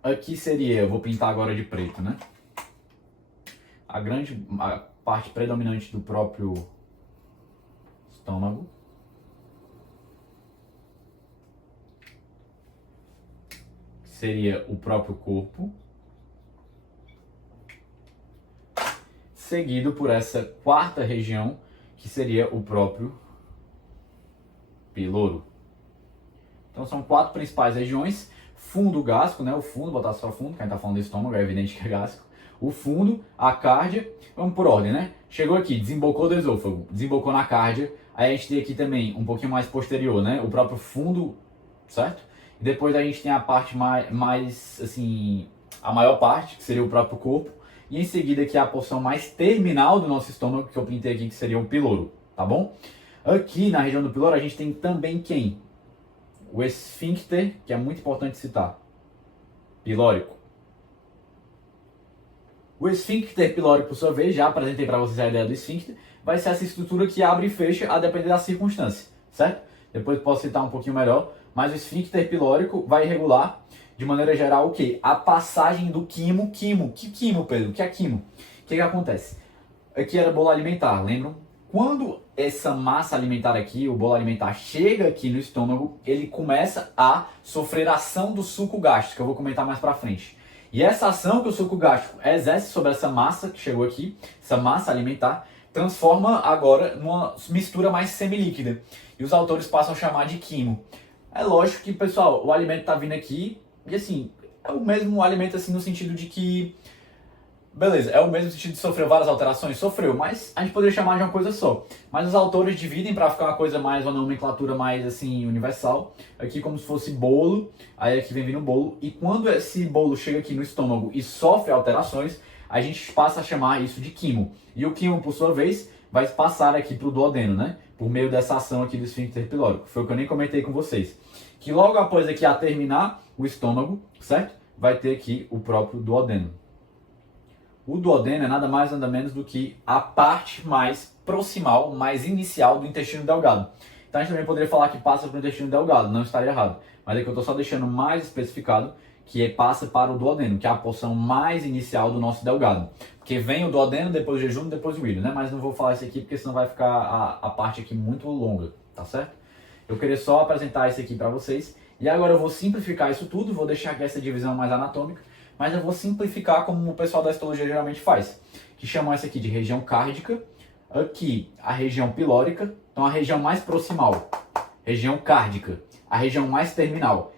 Aqui seria, eu vou pintar agora de preto, né? A parte predominante do próprio estômago. Seria o próprio corpo. Seguido por essa quarta região, que seria o próprio píloro. Então são 4 principais regiões. Fundo gástrico, né? O fundo, botar só fundo, quem tá falando do estômago, é evidente que é gástrico. O fundo, a cárdia, vamos por ordem, né? Chegou aqui, desembocou do esôfago, desembocou na cárdia, aí a gente tem aqui também, um pouquinho mais posterior, né? O próprio fundo, certo? E depois a gente tem a parte mais assim, a maior parte, que seria o próprio corpo, e em seguida aqui a porção mais terminal do nosso estômago, que eu pintei aqui, que seria o píloro, tá bom? Aqui na região do píloro a gente tem também quem? O esfíncter, que é muito importante citar, pilórico. O esfíncter pilórico, por sua vez, já apresentei para vocês a ideia do esfíncter, vai ser essa estrutura que abre e fecha a depender da circunstância, certo? Depois posso citar um pouquinho melhor, mas o esfíncter pilórico vai regular, de maneira geral, o quê? A passagem do quimo. Que quimo, Pedro? O que é quimo? O que acontece? Aqui era bolo alimentar, lembram? Quando essa massa alimentar aqui, o bolo alimentar, chega aqui no estômago, ele começa a sofrer ação do suco gástrico, que eu vou comentar mais pra frente. E essa ação que o suco gástrico exerce sobre essa massa que chegou aqui, essa massa alimentar, transforma agora numa mistura mais semilíquida. E os autores passam a chamar de quimo. É lógico que, pessoal, o alimento tá vindo aqui, e assim, é o mesmo alimento assim no sentido de que, beleza, é o mesmo sentido de sofrer várias alterações? Sofreu, mas a gente poderia chamar de uma coisa só. Mas os autores dividem para ficar uma coisa mais, uma nomenclatura mais assim, universal. Aqui como se fosse bolo, aí aqui vem vindo bolo. E quando esse bolo chega aqui no estômago e sofre alterações, a gente passa a chamar isso de quimo. E o quimo, por sua vez, vai passar aqui para o duodeno, né? Por meio dessa ação aqui do esfíncter pilórico. Foi o que eu nem comentei com vocês. Que logo após aqui a terminar o estômago, certo? Vai ter aqui o próprio duodeno. O duodeno é nada mais nada menos do que a parte mais proximal, mais inicial do intestino delgado. Então a gente também poderia falar que passa para o intestino delgado, não estaria errado. Mas é que eu estou só deixando mais especificado que passa para o duodeno, que é a porção mais inicial do nosso delgado. Porque vem o duodeno, depois o jejum, depois o ilho, né? Mas não vou falar isso aqui porque senão vai ficar a parte aqui muito longa, tá certo? Eu queria só apresentar isso aqui para vocês. E agora eu vou simplificar isso tudo, vou deixar aqui essa divisão mais anatômica, mas eu vou simplificar como o pessoal da histologia geralmente faz, que chamam essa aqui de região cárdica, aqui a região pilórica, então a região mais proximal, região cárdica, a região mais terminal,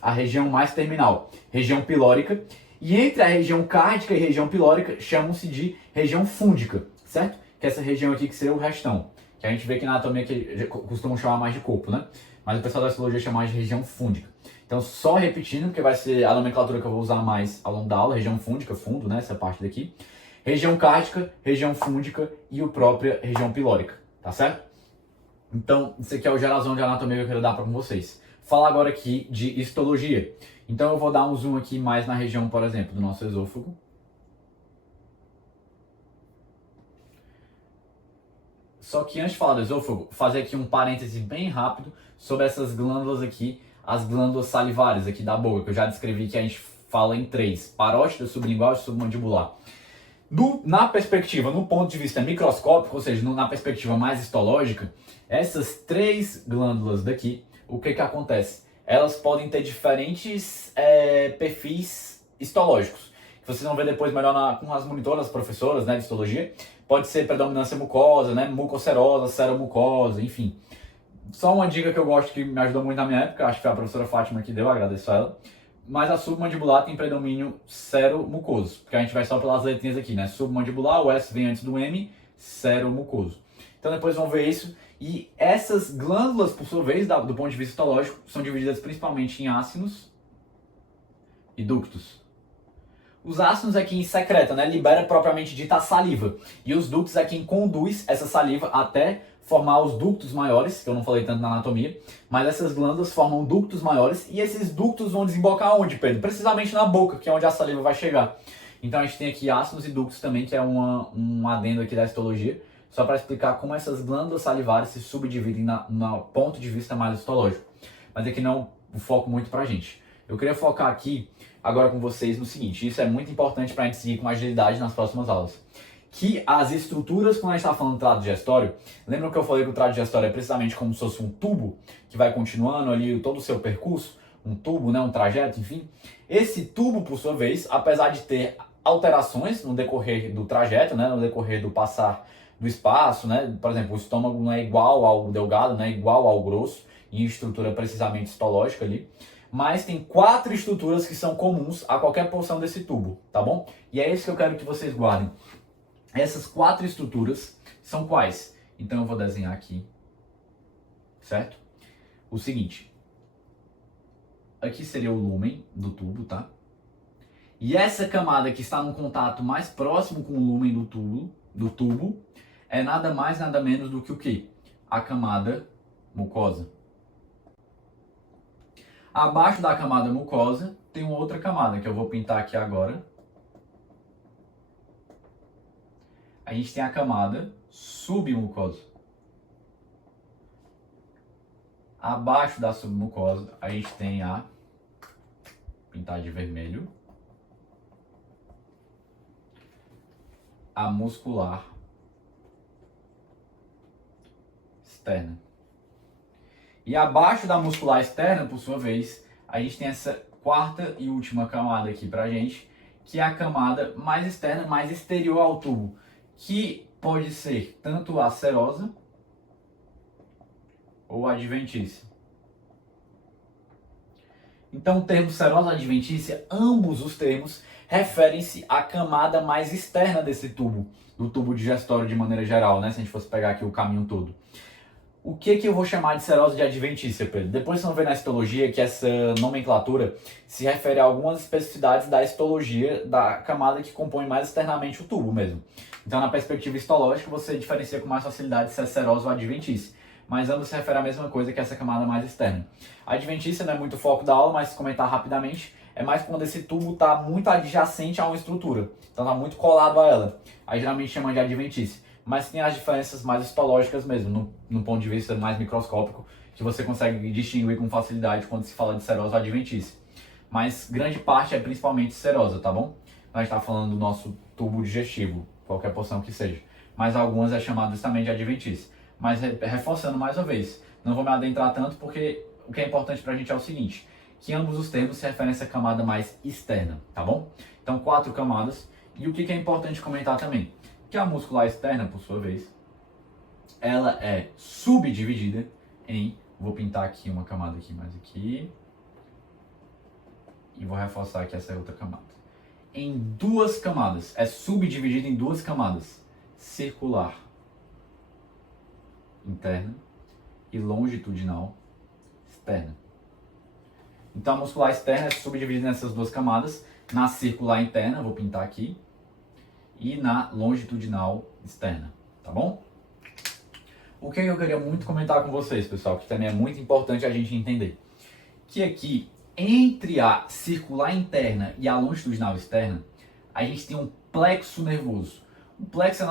a região mais terminal, região pilórica, E entre a região cárdica e região pilórica, chamam-se de região fúndica, certo? Que é essa região aqui que seria o restão, que a gente vê que na anatomia que costumam chamar mais de corpo, né? Mas o pessoal da histologia chama mais de região fúndica. Então, só repetindo, porque vai ser a nomenclatura que eu vou usar mais ao longo da aula, região fúndica, fundo, né? Essa parte daqui. Região cárdica, região fúndica e a própria região pilórica, tá certo? Então, isso aqui é o geralzão de anatomia que eu quero dar para vocês. Falar agora aqui de histologia. Então, eu vou dar um zoom aqui mais na região, por exemplo, do nosso esôfago. Só que antes de falar do esôfago, fazer aqui um parêntese bem rápido sobre essas glândulas aqui, as glândulas salivares aqui da boca, que eu já descrevi que a gente fala em três: parótida, sublingual e submandibular. Na perspectiva, no ponto de vista microscópico, ou seja, na perspectiva mais histológica, essas três glândulas daqui, o que acontece? Elas podem ter diferentes perfis histológicos, que vocês vão ver depois melhor com as monitoras, professoras, né, de histologia. Pode ser predominância mucosa, né, mucocerosa, seromucosa, enfim. Só uma dica que eu gosto, que me ajudou muito na minha época, acho que foi a professora Fátima que deu, agradeço a ela. Mas a submandibular tem predomínio seromucoso, porque a gente vai só pelas letrinhas aqui, né? Submandibular, o S vem antes do M, seromucoso. Então depois vão ver isso. E essas glândulas, por sua vez, do ponto de vista histológico, são divididas principalmente em ácinos e ductos. Os ácinos é quem secreta, né? Libera propriamente dita a saliva. E os ductos é quem conduz essa saliva até formar os ductos maiores, que eu não falei tanto na anatomia, mas essas glândulas formam ductos maiores e esses ductos vão desembocar onde, Pedro? Precisamente na boca, que é onde a saliva vai chegar. Então a gente tem aqui ácinos e ductos também, que é um adendo aqui da histologia, só para explicar como essas glândulas salivares se subdividem no ponto de vista mais histológico. Mas aqui não o foco muito pra gente. Eu queria focar aqui agora com vocês no seguinte: isso é muito importante para a gente seguir com agilidade nas próximas aulas. Que as estruturas, quando a gente está falando do trato digestório, lembram que eu falei que o trato digestório é precisamente como se fosse um tubo que vai continuando ali todo o seu percurso, um tubo, né, um trajeto, enfim. Esse tubo, por sua vez, apesar de ter alterações no decorrer do trajeto, né, no decorrer do passar do espaço, né, por exemplo, o estômago não é igual ao delgado, não é igual ao grosso, em estrutura precisamente histológica ali, mas tem 4 estruturas que são comuns a qualquer porção desse tubo, tá bom? E é isso que eu quero que vocês guardem. Essas 4 estruturas são quais? Então eu vou desenhar aqui, certo? O seguinte, aqui seria o lúmen do tubo, tá? E essa camada que está no contato mais próximo com o lúmen do tubo é nada mais, nada menos do que o quê? A camada mucosa. Abaixo da camada mucosa tem uma outra camada que eu vou pintar aqui agora. A gente tem a camada submucosa. Abaixo da submucosa, a gente tem pintar de vermelho, a muscular externa. E abaixo da muscular externa, por sua vez, a gente tem essa quarta e última camada aqui pra gente, que é a camada mais externa, mais exterior ao tubo, que pode ser tanto a serosa ou adventícia. Então, o termo serosa adventícia, ambos os termos referem-se à camada mais externa desse tubo, do tubo digestório de maneira geral, né? Se a gente fosse pegar aqui o caminho todo. O que eu vou chamar de serosa de adventícia, Pedro? Depois vocês vão ver na histologia que essa nomenclatura se refere a algumas especificidades da histologia da camada que compõe mais externamente o tubo mesmo. Então, na perspectiva histológica, você diferencia com mais facilidade se é serosa ou adventícia. Mas ambos se referem à mesma coisa, que é essa camada mais externa. A adventícia não é muito o foco da aula, mas se comentar rapidamente, é mais quando esse tubo está muito adjacente a uma estrutura. Então está muito colado a ela. Aí geralmente chama de adventícia. Mas tem as diferenças mais histológicas mesmo, no ponto de vista mais microscópico, que você consegue distinguir com facilidade quando se fala de serosa ou adventícia. Mas grande parte é principalmente serosa, tá bom? A gente está falando do nosso tubo digestivo, qualquer porção que seja. Mas algumas é chamado justamente de adventícia. Mas reforçando mais uma vez, não vou me adentrar tanto porque o que é importante pra gente é o seguinte, que ambos os termos se referem a essa camada mais externa, tá bom? Então 4 camadas. E o que é importante comentar também? Que a muscular externa, por sua vez, ela é subdividida em, vou pintar aqui uma camada aqui mais aqui, e vou reforçar aqui essa outra camada. em duas camadas, é subdividido em duas camadas, circular interna e longitudinal externa. Então a muscular externa é subdividida nessas duas camadas, na circular interna, vou pintar aqui, e na longitudinal externa, tá bom? O que eu queria muito comentar com vocês, pessoal, que também é muito importante a gente entender, que aqui, entre a circular interna e a longitudinal externa, a gente tem um plexo nervoso. O plexo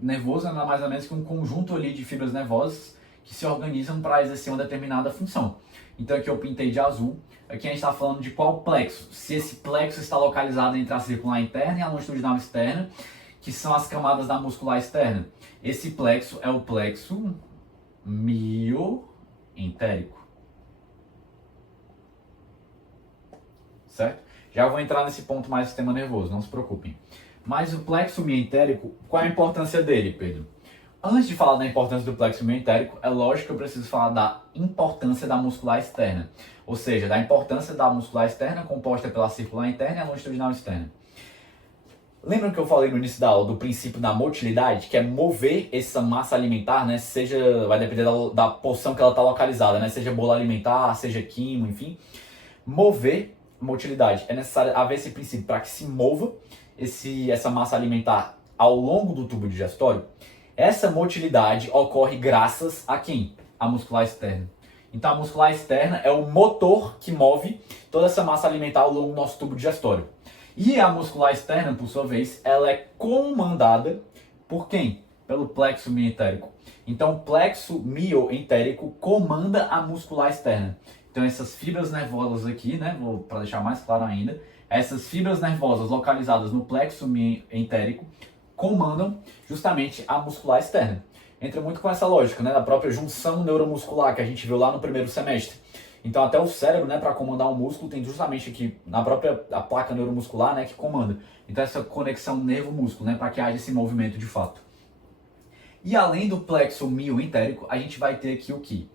nervoso é nada mais ou menos que um conjunto ali de fibras nervosas que se organizam para exercer uma determinada função. Então aqui eu pintei de azul, aqui a gente está falando de qual plexo, se esse plexo está localizado entre a circular interna e a longitudinal externa, que são as camadas da muscular externa. Esse plexo é o plexo mioentérico. Certo? Já vou entrar nesse ponto mais do sistema nervoso, não se preocupem. Mas o plexo mioentérico, qual é a importância dele, Pedro? Antes de falar da importância do plexo mioentérico, é lógico que eu preciso falar da importância da muscular externa. Ou seja, da importância da muscular externa composta pela circular interna e a longitudinal externa. Lembram que eu falei no início da aula do princípio da motilidade, que é mover essa massa alimentar, né? Seja, vai depender da porção que ela está localizada, né? Seja bolo alimentar, seja quimo, enfim. Mover, motilidade. É necessário haver esse princípio para que se mova essa massa alimentar ao longo do tubo digestório. Essa motilidade ocorre graças a quem? A muscular externa. Então a muscular externa é o motor que move toda essa massa alimentar ao longo do nosso tubo digestório. E a muscular externa, por sua vez, ela é comandada por quem? Pelo plexo mioentérico. Então o plexo mioentérico comanda a muscular externa. Então essas fibras nervosas aqui, né, para deixar mais claro ainda, essas fibras nervosas localizadas no plexo mioentérico comandam justamente a muscular externa. Entra muito com essa lógica, né, da própria junção neuromuscular que a gente viu lá no primeiro semestre. Então até o cérebro, né, para comandar um músculo, tem justamente aqui na própria a placa neuromuscular, né, que comanda. Então essa conexão nervo-músculo, né, para que haja esse movimento de fato. E além do plexo mioentérico, a gente vai ter aqui o que?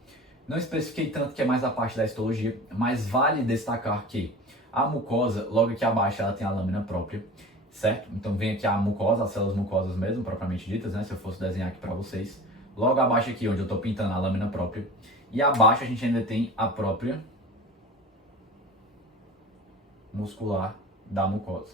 Não especifiquei tanto que é mais a parte da histologia, mas vale destacar que a mucosa, logo aqui abaixo, ela tem a lâmina própria, certo? Então vem aqui a mucosa, as células mucosas mesmo, propriamente ditas, né? Se eu fosse desenhar aqui para vocês. Logo abaixo aqui, onde eu estou pintando a lâmina própria. E abaixo a gente ainda tem a própria muscular da mucosa.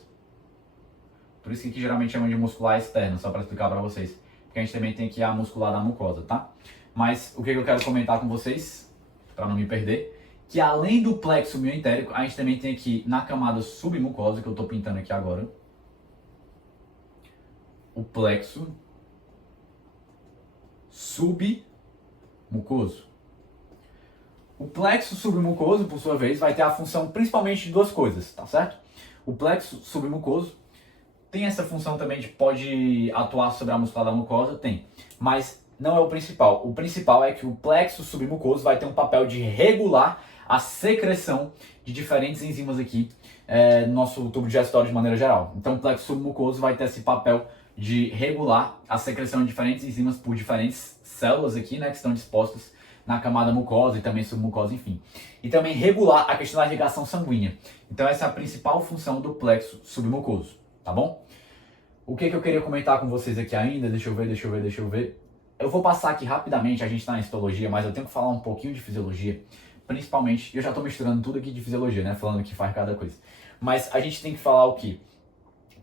Por isso que aqui geralmente chamam de muscular externa, só para explicar para vocês. Porque a gente também tem aqui a muscular da mucosa, tá? Mas o que eu quero comentar com vocês, para não me perder, que além do plexo mioentérico, a gente também tem aqui na camada submucosa, que eu estou pintando aqui agora, o plexo submucoso. O plexo submucoso, por sua vez, vai ter a função principalmente de duas coisas, tá certo? O plexo submucoso tem essa função também de pode atuar sobre a muscular da mucosa, tem, mas não é o principal. O principal é que o plexo submucoso vai ter um papel de regular a secreção de diferentes enzimas aqui no nosso tubo digestório de maneira geral. Então o plexo submucoso vai ter esse papel de regular a secreção de diferentes enzimas por diferentes células aqui, né, que estão dispostas na camada mucosa e também submucosa, enfim. E também regular a questão da irrigação sanguínea. Então essa é a principal função do plexo submucoso, tá bom? O que eu queria comentar com vocês aqui ainda, deixa eu ver. Eu vou passar aqui rapidamente, a gente está na histologia, mas eu tenho que falar um pouquinho de fisiologia, principalmente, eu já estou misturando tudo aqui de fisiologia, né, falando que faz cada coisa. Mas a gente tem que falar o quê?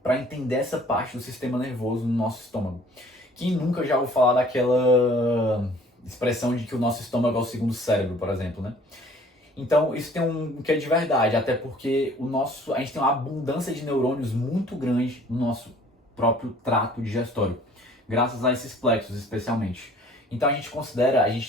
Para entender essa parte do sistema nervoso no nosso estômago. Quem nunca já ouviu falar daquela expressão de que o nosso estômago é o segundo cérebro, por exemplo, né? Então, isso tem um que é de verdade, até porque a gente tem uma abundância de neurônios muito grande no nosso próprio trato digestório, graças a esses plexos especialmente. Então a gente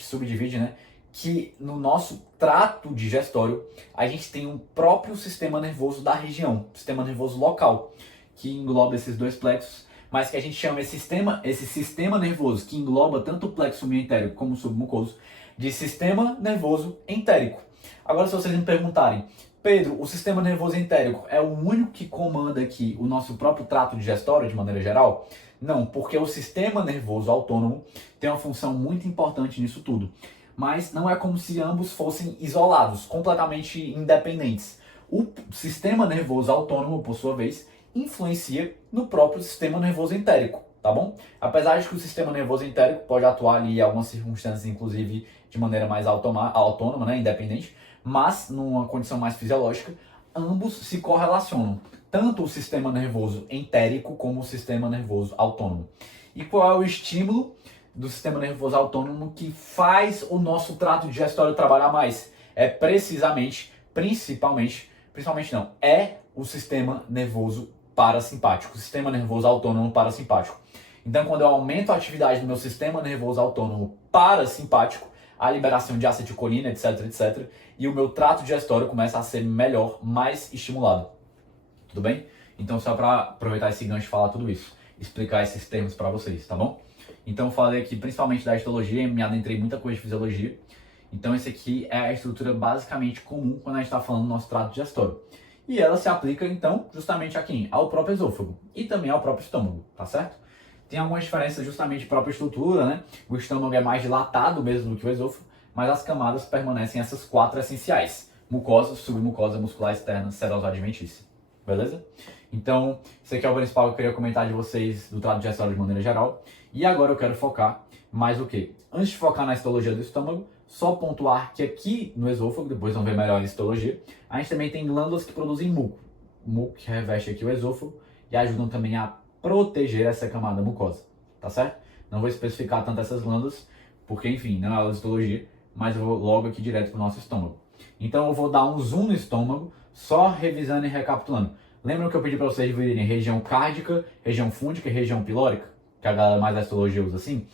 subdivide, né, que no nosso trato digestório a gente tem um próprio sistema nervoso da região, sistema nervoso local, que engloba esses dois plexos, mas que a gente chama esse sistema nervoso que engloba tanto o plexo mioentérico como o submucoso de sistema nervoso entérico. Agora, se vocês me perguntarem, Pedro, o sistema nervoso entérico é o único que comanda aqui o nosso próprio trato digestório de maneira geral? Não, porque o sistema nervoso autônomo tem uma função muito importante nisso tudo. Mas não é como se ambos fossem isolados, completamente independentes. O sistema nervoso autônomo, por sua vez, influencia no próprio sistema nervoso entérico, tá bom? Apesar de que o sistema nervoso entérico pode atuar ali em algumas circunstâncias, inclusive de maneira mais autônoma, né, independente, mas numa condição mais fisiológica, ambos se correlacionam, tanto o sistema nervoso entérico como o sistema nervoso autônomo. E qual é o estímulo do sistema nervoso autônomo que faz o nosso trato digestório trabalhar mais? É principalmente não, é o sistema nervoso parasimpático, o sistema nervoso autônomo parasimpático. Então, quando eu aumento a atividade do meu sistema nervoso autônomo parasimpático, a liberação de acetilcolina, etc, e o meu trato digestório começa a ser melhor, mais estimulado. Tudo bem? Então, só para aproveitar esse gancho e falar tudo isso, explicar esses termos para vocês, tá bom? Então, falei aqui principalmente da histologia, me adentrei muita coisa de fisiologia. Então, esse aqui é a estrutura basicamente comum quando a gente está falando do nosso trato digestório. E ela se aplica, então, justamente a quem? Ao próprio esôfago e também ao próprio estômago, tá certo? Tem algumas diferenças justamente de própria estrutura, né? O estômago é mais dilatado mesmo do que o esôfago, mas as camadas permanecem essas 4 essenciais: mucosa, submucosa, muscular externa, serosa adventícia. Beleza? Então, esse aqui é o principal que eu queria comentar de vocês do trato digestório de maneira geral. E agora eu quero focar mais o quê? Antes de focar na histologia do estômago, só pontuar que aqui no esôfago, depois vão ver melhor a histologia, a gente também tem glândulas que produzem muco. Muco que reveste aqui o esôfago e ajudam também a proteger essa camada mucosa, tá certo? Não vou especificar tanto essas glândulas, porque enfim, não é aula de histologia, mas eu vou logo aqui direto para o nosso estômago. Então eu vou dar um zoom no estômago, só revisando e recapitulando. Lembram que eu pedi para vocês dividirem região cárdica, região fúndica e região pilórica? Que a galera mais da histologia usa assim?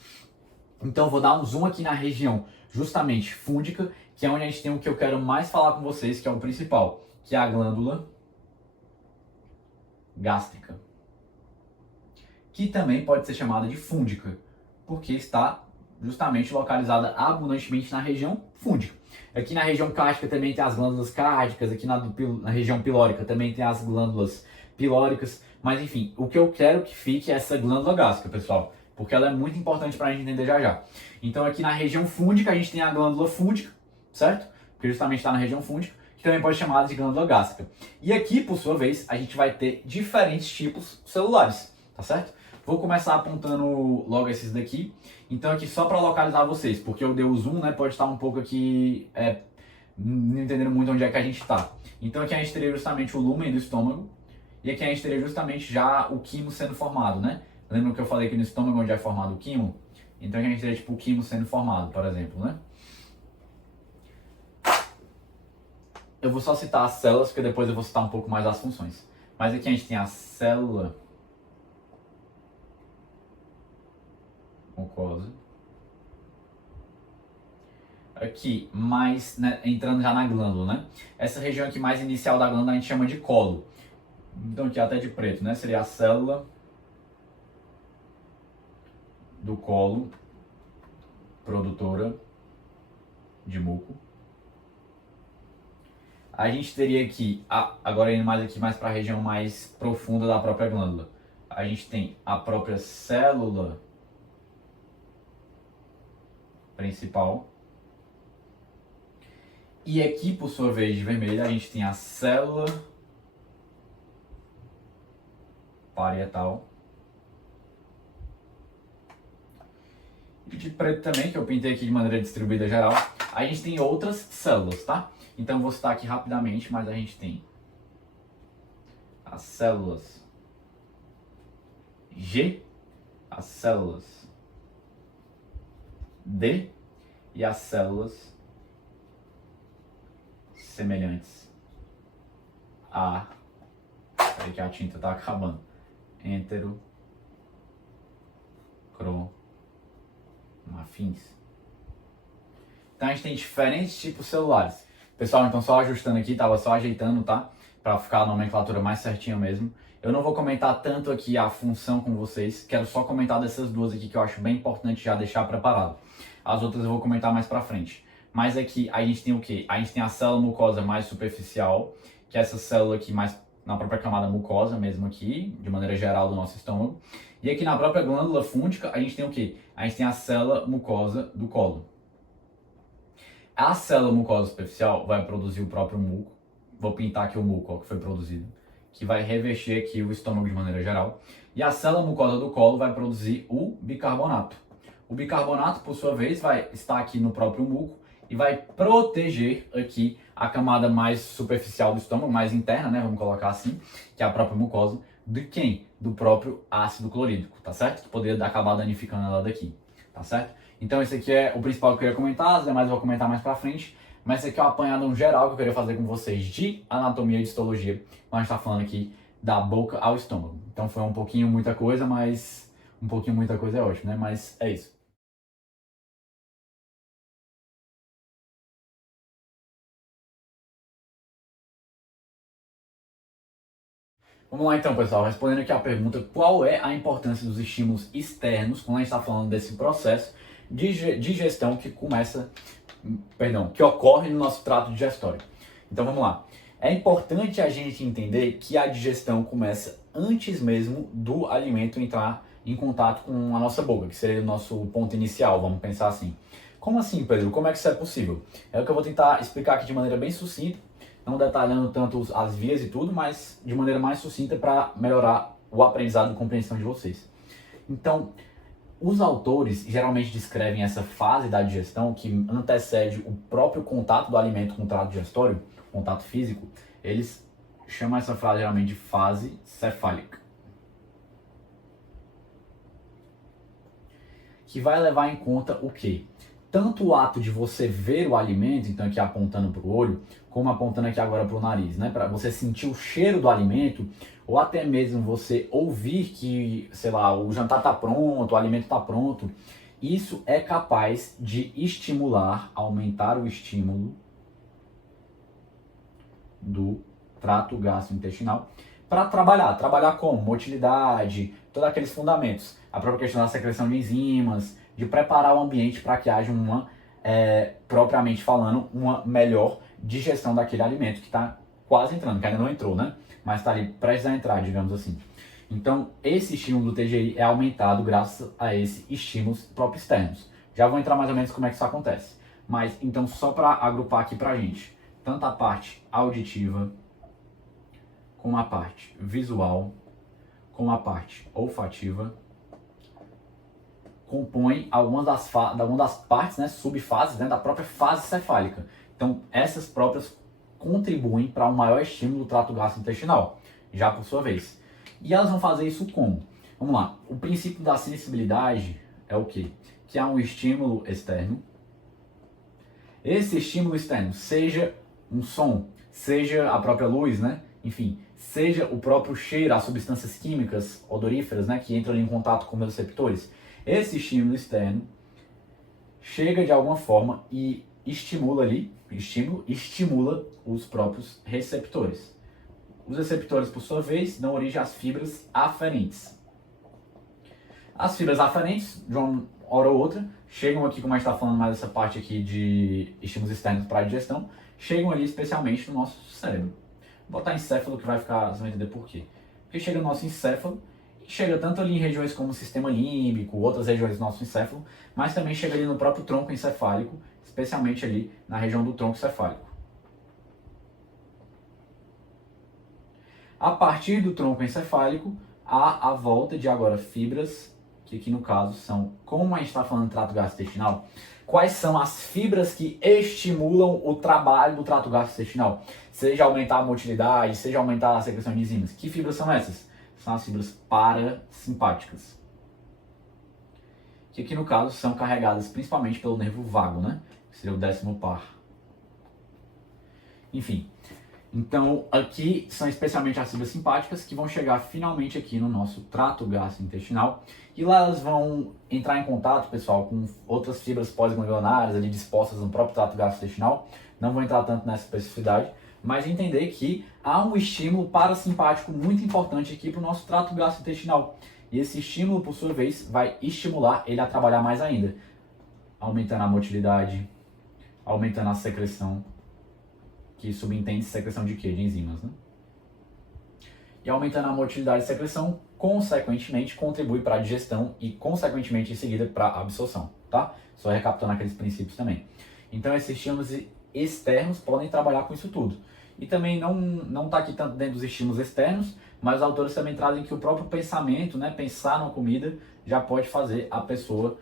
Então eu vou dar um zoom aqui na região justamente fúndica, que é onde a gente tem o que eu quero mais falar com vocês, que é o principal, que é a glândula gástrica, que também pode ser chamada de fúndica, porque está justamente localizada abundantemente na região fúndica. Aqui na região cárdica também tem as glândulas cárdicas, aqui na região pilórica também tem as glândulas pilóricas, mas enfim, o que eu quero que fique é essa glândula gástrica, pessoal, porque ela é muito importante para a gente entender já já. Então aqui na região fúndica a gente tem a glândula fúndica, certo? Porque justamente está na região fúndica, que também pode ser chamada de glândula gástrica. E aqui, por sua vez, a gente vai ter diferentes tipos celulares, tá certo? Vou começar apontando logo esses daqui. Então aqui só para localizar vocês, porque eu dei o zoom, né? Pode estar um pouco aqui não entendendo muito onde é que a gente está. Então aqui a gente teria justamente o lúmen do estômago. E aqui a gente teria justamente já o quimo sendo formado, né? Lembra que eu falei que no estômago onde é formado o quimo? Então aqui a gente teria tipo o quimo sendo formado, por exemplo, né? Eu vou só citar as células, porque depois eu vou citar um pouco mais as funções. Mas aqui a gente tem a célula mucosa. Aqui, mais, né, entrando já na glândula, né? Essa região aqui mais inicial da glândula a gente chama de colo. Então aqui até de preto, né? Seria a célula do colo produtora de muco. A gente teria aqui, agora indo mais aqui mais para a região mais profunda da própria glândula, a gente tem a própria célula principal. E aqui, por sua vez, de vermelho, a gente tem a célula parietal. E de preto também, que eu pintei aqui de maneira distribuída geral. A gente tem outras células, tá? Então, vou citar aqui rapidamente, mas a gente tem as células G, as células D e as células semelhantes a... Peraí que a tinta tá acabando. Enterocromafins. Então a gente tem diferentes tipos celulares. Pessoal, então só ajustando aqui, tava só ajeitando, tá? Pra ficar a nomenclatura mais certinha mesmo. Eu não vou comentar tanto aqui a função com vocês, quero só comentar dessas duas aqui que eu acho bem importante já deixar preparado. As outras eu vou comentar mais pra frente. Mas aqui a gente tem o quê? A gente tem a célula mucosa mais superficial, que é essa célula aqui mais na própria camada mucosa mesmo aqui, de maneira geral do nosso estômago. E aqui na própria glândula fúndica a gente tem o quê? A gente tem a célula mucosa do colo. A célula mucosa superficial vai produzir o próprio muco. Vou pintar aqui o muco ó, que foi produzido, que vai revestir aqui o estômago de maneira geral. E a célula mucosa do colo vai produzir o bicarbonato. O bicarbonato, por sua vez, vai estar aqui no próprio muco e vai proteger aqui a camada mais superficial do estômago, mais interna, né, vamos colocar assim, que é a própria mucosa, de quem? Do próprio ácido clorídrico, tá certo? Que poderia acabar danificando ela daqui, tá certo? Então esse aqui é o principal que eu queria comentar, as demais eu vou comentar mais pra frente, mas esse aqui é um apanhado geral que eu queria fazer com vocês de anatomia e de histologia, mas a gente tá falando aqui da boca ao estômago. Então foi um pouquinho muita coisa, mas um pouquinho muita coisa é ótimo, né? Mas é isso. Vamos lá então, pessoal, respondendo aqui a pergunta, qual é a importância dos estímulos externos quando a gente está falando desse processo de digestão que que ocorre no nosso trato digestório. Então vamos lá. É importante a gente entender que a digestão começa antes mesmo do alimento entrar em contato com a nossa boca, que seria o nosso ponto inicial, vamos pensar assim. Como assim, Pedro? Como é que isso é possível? É o que eu vou tentar explicar aqui de maneira bem sucinta, não detalhando tanto as vias e tudo, mas de maneira mais sucinta para melhorar o aprendizado e compreensão de vocês. Então, os autores geralmente descrevem essa fase da digestão que antecede o próprio contato do alimento com o trato digestório, contato físico, eles chamam essa fase geralmente de fase cefálica, que vai levar em conta o quê? Tanto o ato de você ver o alimento, então aqui apontando para o olho, como apontando aqui agora para o nariz, né? Para você sentir o cheiro do alimento, ou até mesmo você ouvir que, sei lá, o jantar está pronto, o alimento está pronto. Isso é capaz de estimular, aumentar o estímulo do trato gastrointestinal para trabalhar como? Motilidade, todos aqueles fundamentos. A própria questão da secreção de enzimas, de preparar o ambiente para que haja propriamente falando, uma melhor digestão daquele alimento que está quase entrando, que ainda não entrou, né? Mas está ali prestes a entrar, digamos assim. Então, esse estímulo do TGI é aumentado graças a esses estímulos próprios externos. Já vou entrar mais ou menos como é que isso acontece. Mas, então, só para agrupar aqui para a gente, tanto a parte auditiva, como a parte visual, como a parte olfativa, compõem algumas das partes, né, subfases, né, da própria fase cefálica. Então, essas próprias contribuem para um maior estímulo do trato gastrointestinal, já por sua vez. E elas vão fazer isso como? Vamos lá. O princípio da sensibilidade é o quê? Que há um estímulo externo. Esse estímulo externo, seja um som, seja a própria luz, né? Enfim, seja o próprio cheiro, as substâncias químicas odoríferas, né, que entram em contato com os receptores. Esse estímulo externo chega de alguma forma e estimula os próprios receptores. Os receptores, por sua vez, dão origem às fibras aferentes. As fibras aferentes, de uma hora ou outra, chegam aqui, como a gente está falando mais dessa parte aqui de estímulos externos para a digestão, chegam ali especialmente no nosso cérebro. Vou botar encéfalo que vai ficar, você vai entender por quê. Porque chega no nosso encéfalo, chega tanto ali em regiões como o sistema límbico, outras regiões do nosso encéfalo, mas também chega ali no próprio tronco encefálico, especialmente ali na região do tronco cefálico. A partir do tronco encefálico, há a volta de agora fibras, que aqui no caso são, como a gente está falando de trato gastrointestinal, quais são as fibras que estimulam o trabalho do trato gastrointestinal? Seja aumentar a motilidade, seja aumentar a secreção de enzimas. Que fibras são essas? São as fibras parasimpáticas, que aqui no caso são carregadas principalmente pelo nervo vago, né? Que seria o 10º par. Enfim, então aqui são especialmente as fibras simpáticas que vão chegar finalmente aqui no nosso trato gastrointestinal e lá elas vão entrar em contato, pessoal, com outras fibras pós-ganglionares ali dispostas no próprio trato gastrointestinal. Não vou entrar tanto nessa especificidade, mas entender que há um estímulo parasimpático muito importante aqui para o nosso trato gastrointestinal. E esse estímulo, por sua vez, vai estimular ele a trabalhar mais ainda, aumentando a motilidade, aumentando a secreção, que subentende secreção de quê? De enzimas, né? E aumentando a motilidade e secreção, consequentemente, contribui para a digestão e, consequentemente, em seguida, para a absorção, tá? Só recapitulando aqueles princípios também. Então, esses estímulos externos podem trabalhar com isso tudo. E também não está aqui tanto dentro dos estímulos externos, mas os autores também trazem que o próprio pensamento, né, pensar numa comida, já pode fazer a pessoa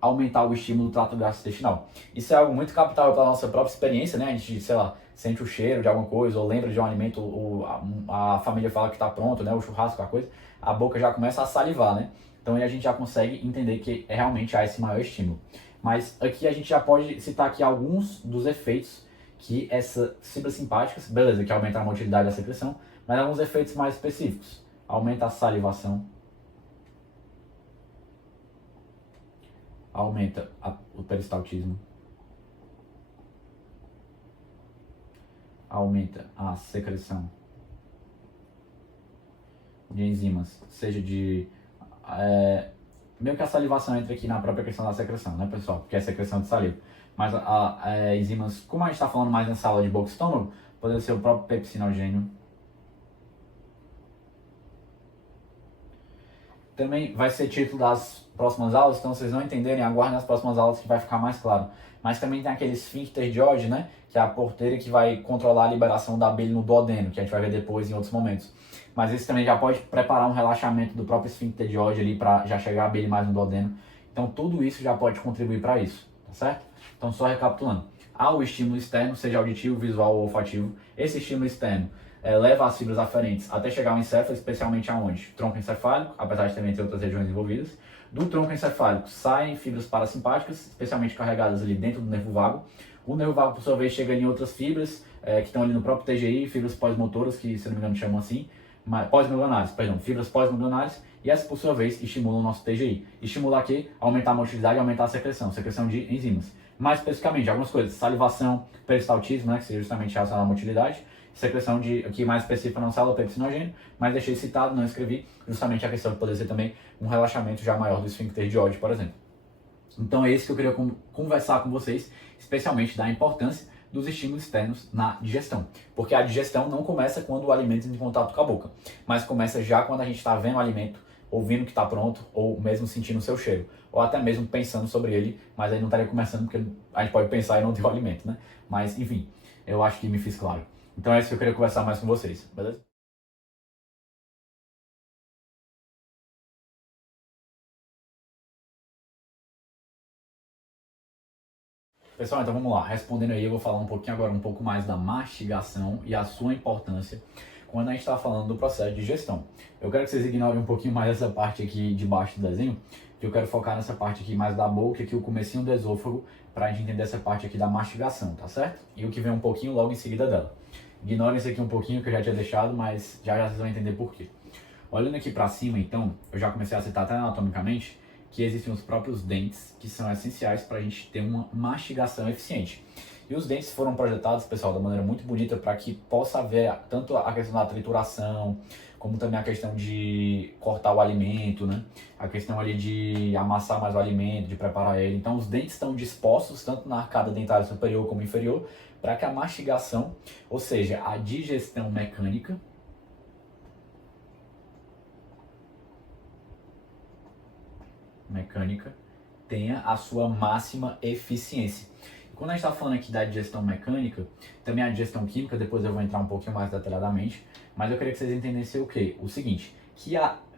aumentar o estímulo do trato gastrointestinal. Isso é algo muito capital para a nossa própria experiência, né? A gente, sei lá, sente o cheiro de alguma coisa, ou lembra de um alimento, ou a família fala que está pronto, né? O churrasco, a coisa, a boca já começa a salivar, né? Então aí a gente já consegue entender que realmente há esse maior estímulo. Mas aqui a gente já pode citar aqui alguns dos efeitos que essas fibras simpáticas, beleza, que aumenta a motilidade da secreção, mas alguns efeitos mais específicos. Aumenta a salivação, aumenta o peristaltismo, aumenta a secreção de enzimas, seja de... meio que a salivação entra aqui na própria questão da secreção, né, pessoal? Porque é secreção de saliva. Mas enzimas, como a gente está falando mais nessa aula de boca e estômago, pode ser o próprio pepsinogênio. Também vai ser título das próximas aulas, então vocês não entenderem, aguardem as próximas aulas que vai ficar mais claro. Mas também tem aquele esfíncter de Oddi, né? Que é a porteira que vai controlar a liberação da bile no duodeno, que a gente vai ver depois em outros momentos. Mas isso também já pode preparar um relaxamento do próprio esfíncter de Oddi ali para já chegar a bile mais no duodeno. Então tudo isso já pode contribuir para isso, tá certo? Então só recapitulando. Há o estímulo externo, seja auditivo, visual ou olfativo. Esse estímulo externo leva as fibras aferentes até chegar ao encéfalo, especialmente aonde? Tronco encefálico, apesar de também ter outras regiões envolvidas. Do tronco encefálico saem fibras parasimpáticas, especialmente carregadas ali dentro do nervo vago. O nervo vago, por sua vez, chega em outras fibras que estão ali no próprio TGI, fibras pós-motoras, que se não me engano chamam assim, pós-ganglionares, perdão, fibras pós-ganglionares, e essas, por sua vez, estimulam o nosso TGI. Estimular aqui, aumentar a motilidade e aumentar a secreção de enzimas. Mais especificamente, algumas coisas, salivação, peristaltismo, né, que seja justamente relacionado à motilidade, secreção de, aqui mais específica não sala pepsinogênio, mas deixei citado, não escrevi, justamente a questão de poder ser também um relaxamento já maior do esfíncter de Oddi, por exemplo. Então é isso que eu queria conversar com vocês, especialmente da importância dos estímulos externos na digestão. Porque a digestão não começa quando o alimento entra em contato com a boca, mas começa já quando a gente está vendo o alimento, ouvindo que está pronto, ou mesmo sentindo o seu cheiro, ou até mesmo pensando sobre ele, mas aí não estaria começando porque a gente pode pensar e não ter o alimento, né? Mas enfim, eu acho que me fiz claro. Então é isso que eu queria conversar mais com vocês, beleza? Pessoal, então vamos lá. Respondendo aí, eu vou falar um pouquinho agora, um pouco mais da mastigação e a sua importância quando a gente está falando do processo de digestão. Eu quero que vocês ignorem um pouquinho mais essa parte aqui de baixo do desenho, que eu quero focar nessa parte aqui mais da boca, aqui o comecinho do esôfago, para a gente entender essa parte aqui da mastigação, tá certo? E o que vem um pouquinho logo em seguida dela. Ignorem isso aqui um pouquinho, que eu já tinha deixado, mas já vocês vão entender por quê. Olhando aqui para cima, então, eu já comecei a citar até anatomicamente, que existem os próprios dentes, que são essenciais para a gente ter uma mastigação eficiente. E os dentes foram projetados, pessoal, da maneira muito bonita para que possa haver tanto a questão da trituração, como também a questão de cortar o alimento, né? A questão ali de amassar mais o alimento, de preparar ele. Então os dentes estão dispostos, tanto na arcada dentária superior como inferior, para que a mastigação, ou seja, a digestão mecânica, tenha a sua máxima eficiência. E quando a gente está falando aqui da digestão mecânica, também a digestão química, depois eu vou entrar um pouquinho mais detalhadamente, mas eu queria que vocês entendessem o quê? O seguinte, que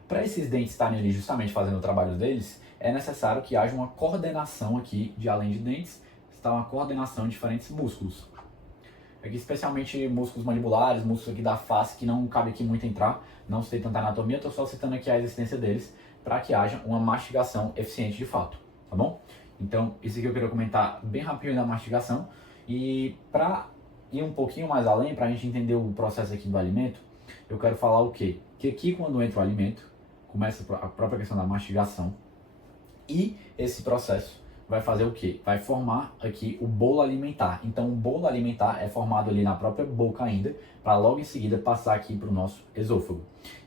para esses dentes estarem ali justamente fazendo o trabalho deles, é necessário que haja uma coordenação aqui, de além de dentes, está uma coordenação de diferentes músculos. Aqui especialmente músculos mandibulares, músculos aqui da face, que não cabe aqui muito entrar, não citei tanta anatomia, estou só citando aqui a existência deles, para que haja uma mastigação eficiente de fato, tá bom? Então, isso aqui eu queria comentar bem rapidinho da mastigação, e para ir um pouquinho mais além, para a gente entender o processo aqui do alimento, eu quero falar o quê? Que aqui quando entra o alimento, começa a própria questão da mastigação, e esse processo vai fazer o quê? Vai formar aqui o bolo alimentar. Então o bolo alimentar é formado ali na própria boca ainda, para logo em seguida passar aqui para o nosso esôfago.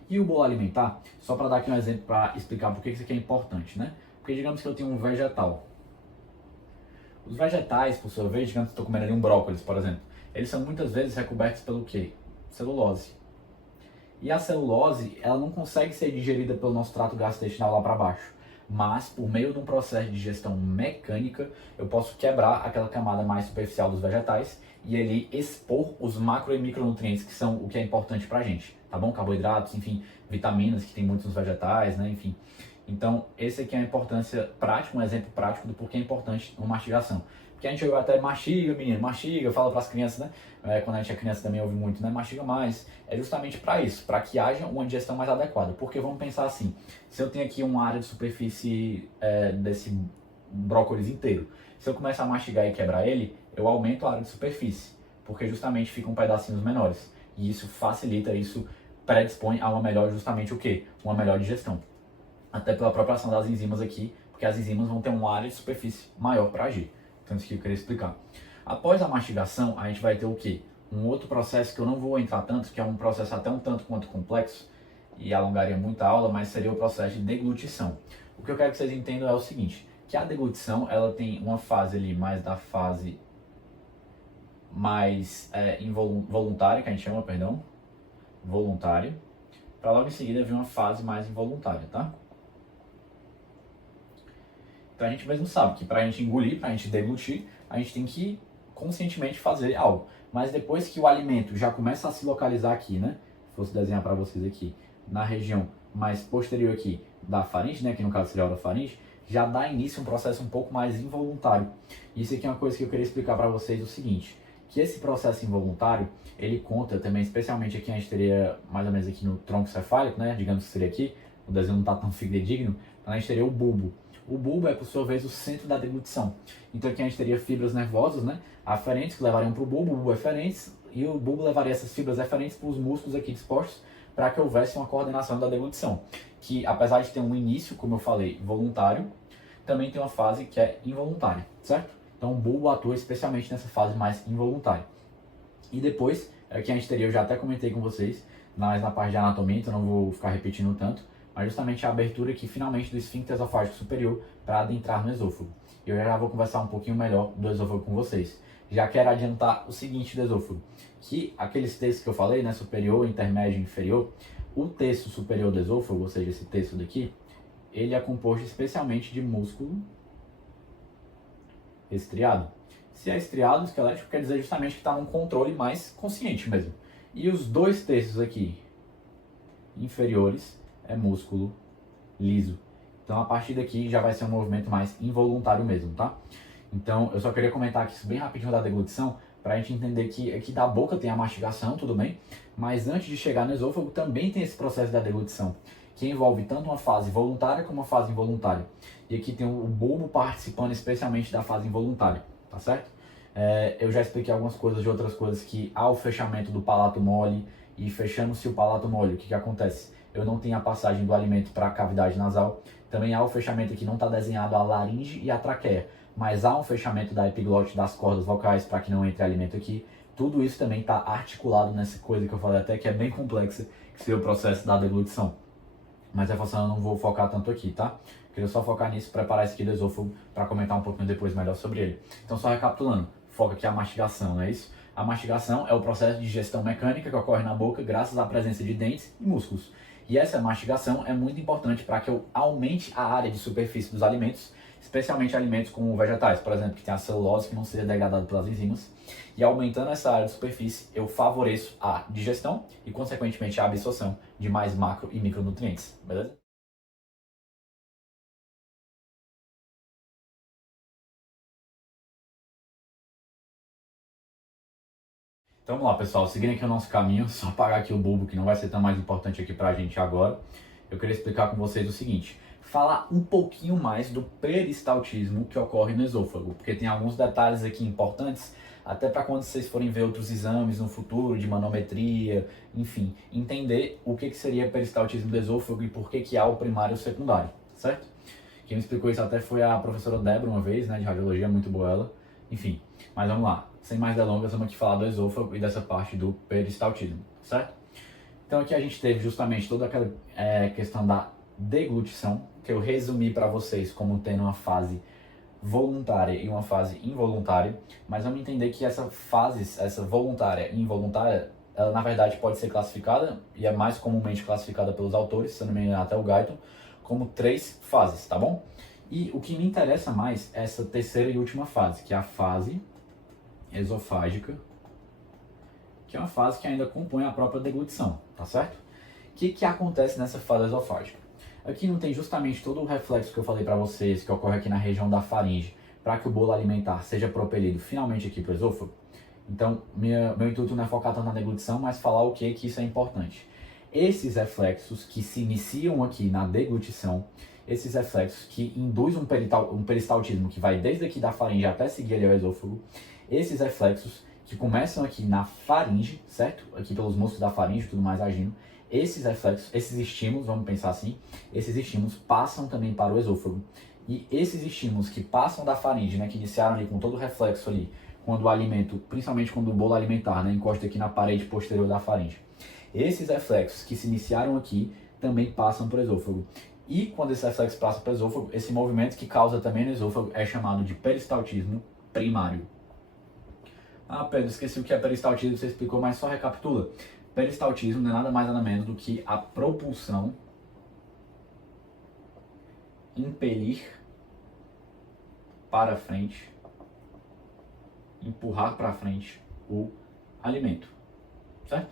E o bolo alimentar, só para dar aqui um exemplo para explicar por que isso aqui é importante, né? Porque digamos que eu tenho um vegetal. Os vegetais, por sua vez, digamos que eu estou comendo ali um brócolis, por exemplo, eles são muitas vezes recobertos pelo quê? Celulose. E a celulose, ela não consegue ser digerida pelo nosso trato gastrointestinal lá para baixo, mas por meio de um processo de digestão mecânica, eu posso quebrar aquela camada mais superficial dos vegetais e ele expor os macro e micronutrientes que são o que é importante pra gente, tá bom? Carboidratos, enfim, vitaminas que tem muitos nos vegetais, né, enfim. Então, esse aqui é a importância prática, um exemplo prático do porquê é importante uma mastigação. Porque a gente até mastiga, menino, mastiga, fala para as crianças, né? Quando a gente é criança também ouve muito, né? Mastiga mais. É justamente para isso, para que haja uma digestão mais adequada. Porque vamos pensar assim, se eu tenho aqui uma área de superfície desse brócolis inteiro, se eu começar a mastigar e quebrar ele, eu aumento a área de superfície, porque justamente ficam pedacinhos menores. E isso facilita, isso predispõe a uma melhor, justamente o quê? Uma melhor digestão. Até pela própria ação das enzimas aqui, porque as enzimas vão ter uma área de superfície maior para agir. Então isso que eu queria explicar. Após a mastigação, a gente vai ter o quê? Um outro processo que eu não vou entrar tanto, que é um processo até um tanto quanto complexo, e alongaria muita aula, mas seria o processo de deglutição. O que eu quero que vocês entendam é o seguinte, que a deglutição, ela tem uma fase ali mais da fase mais involuntária, que a gente chama, perdão, voluntária, para logo em seguida vir uma fase mais involuntária, tá? Então a gente mesmo sabe que para a gente engolir, para a gente deglutir, a gente tem que conscientemente fazer algo. Mas depois que o alimento já começa a se localizar aqui, né? Se fosse desenhar para vocês aqui, na região mais posterior aqui da faringe, né? Que no caso seria a orofaringe, já dá início a um processo um pouco mais involuntário. Isso aqui é uma coisa que eu queria explicar para vocês o seguinte, que esse processo involuntário, ele conta também, especialmente aqui a gente teria mais ou menos aqui no tronco cefálico, né? Digamos que seria aqui, o desenho não está tão fidedigno, então a gente teria o bulbo. O bulbo é, por sua vez, o centro da deglutição. Então aqui a gente teria fibras nervosas, né, aferentes, que levariam para o bulbo eferentes, e o bulbo levaria essas fibras eferentes para os músculos aqui dispostos, para que houvesse uma coordenação da deglutição. Que, apesar de ter um início, como eu falei, voluntário, também tem uma fase que é involuntária, certo? Então o bulbo atua especialmente nessa fase mais involuntária. E depois, aqui a gente teria, eu já até comentei com vocês, mas na parte de anatomia, então não vou ficar repetindo tanto, mas justamente a abertura aqui finalmente do esfíncter esofágico superior para adentrar no esôfago. Eu já vou conversar um pouquinho melhor do esôfago com vocês. Já quero adiantar o seguinte do esôfago, que aqueles textos que eu falei, né, superior, intermédio e inferior, o terço superior do esôfago, ou seja, esse terço daqui, ele é composto especialmente de músculo estriado. Se é estriado, esquelético, quer dizer justamente que está num controle mais consciente mesmo. E os dois terços aqui inferiores é músculo liso. Então a partir daqui já vai ser um movimento mais involuntário mesmo, tá? Então eu só queria comentar aqui isso bem rapidinho da deglutição, para a gente entender que aqui da boca tem a mastigação, tudo bem? Mas antes de chegar no esôfago também tem esse processo da deglutição, que envolve tanto uma fase voluntária como uma fase involuntária. E aqui tem o bulbo participando especialmente da fase involuntária, tá certo? Eu já expliquei algumas coisas de outras coisas que há o fechamento do palato mole, e fechando-se o palato mole, o que acontece? Eu não tenho a passagem do alimento para a cavidade nasal. Também há o fechamento aqui, não está desenhado a laringe e a traqueia, mas há um fechamento da epiglote das cordas vocais para que não entre alimento aqui. Tudo isso também está articulado nessa coisa que eu falei até que é bem complexa, que seria o processo da deglutição. Mas reforçando, eu não vou focar tanto aqui, tá? Queria só focar nisso, preparar esse aqui do esôfago para comentar um pouquinho depois melhor sobre ele. Então só recapitulando, foca aqui a mastigação, não é isso? A mastigação é o processo de digestão mecânica que ocorre na boca graças à presença de dentes e músculos. E essa mastigação é muito importante para que eu aumente a área de superfície dos alimentos, especialmente alimentos como vegetais, por exemplo, que tem a celulose que não seja degradada pelas enzimas. E aumentando essa área de superfície, eu favoreço a digestão e, consequentemente, a absorção de mais macro e micronutrientes, beleza? Então vamos lá, pessoal, seguindo aqui o nosso caminho, só apagar aqui o bulbo, que não vai ser tão mais importante aqui pra gente agora. Eu queria explicar com vocês o seguinte, falar um pouquinho mais do peristaltismo que ocorre no esôfago, porque tem alguns detalhes aqui importantes, até para quando vocês forem ver outros exames no futuro, de manometria, enfim, entender o que seria peristaltismo do esôfago e por que há o primário e o secundário, certo? Quem me explicou isso até foi a professora Débora uma vez, né, de radiologia, muito boa ela. Enfim, mas vamos lá. Sem mais delongas, vamos aqui falar do esôfago e dessa parte do peristaltismo, certo? Então aqui a gente teve justamente toda aquela questão da deglutição, que eu resumi para vocês como tendo uma fase voluntária e uma fase involuntária, mas vamos entender que essa fase, essa voluntária e involuntária, ela na verdade pode ser classificada, e é mais comumente classificada pelos autores, se eu não me engano até o Guyton, como 3 fases, tá bom? E o que me interessa mais é essa terceira e última fase, que é a fase esofágica, que é uma fase que ainda compõe a própria deglutição, tá certo? O que acontece nessa fase esofágica? Aqui não tem justamente todo o reflexo que eu falei para vocês, que ocorre aqui na região da faringe, para que o bolo alimentar seja propelido finalmente aqui para o esôfago. Então, meu intuito não é focar tanto na deglutição, mas falar o que isso é importante. Esses reflexos que se iniciam aqui na deglutição, esses reflexos que induzem um peristaltismo que vai desde aqui da faringe até seguir ali ao esôfago, esses reflexos que começam aqui na faringe, certo? Aqui pelos músculos da faringe e tudo mais agindo, esses reflexos, esses estímulos, vamos pensar assim, esses estímulos passam também para o esôfago. E esses estímulos que passam da faringe, né, que iniciaram ali com todo o reflexo ali, quando o alimento, principalmente quando o bolo alimentar, né, encosta aqui na parede posterior da faringe. Esses reflexos que se iniciaram aqui também passam para o esôfago. E quando esse reflexo passa para o esôfago, esse movimento que causa também no esôfago é chamado de peristaltismo primário. Ah, Pedro, esqueci o que é peristaltismo, você explicou, mas só recapitula. Peristaltismo não é nada mais nada menos do que a propulsão, impelir para frente, empurrar para frente o alimento, certo?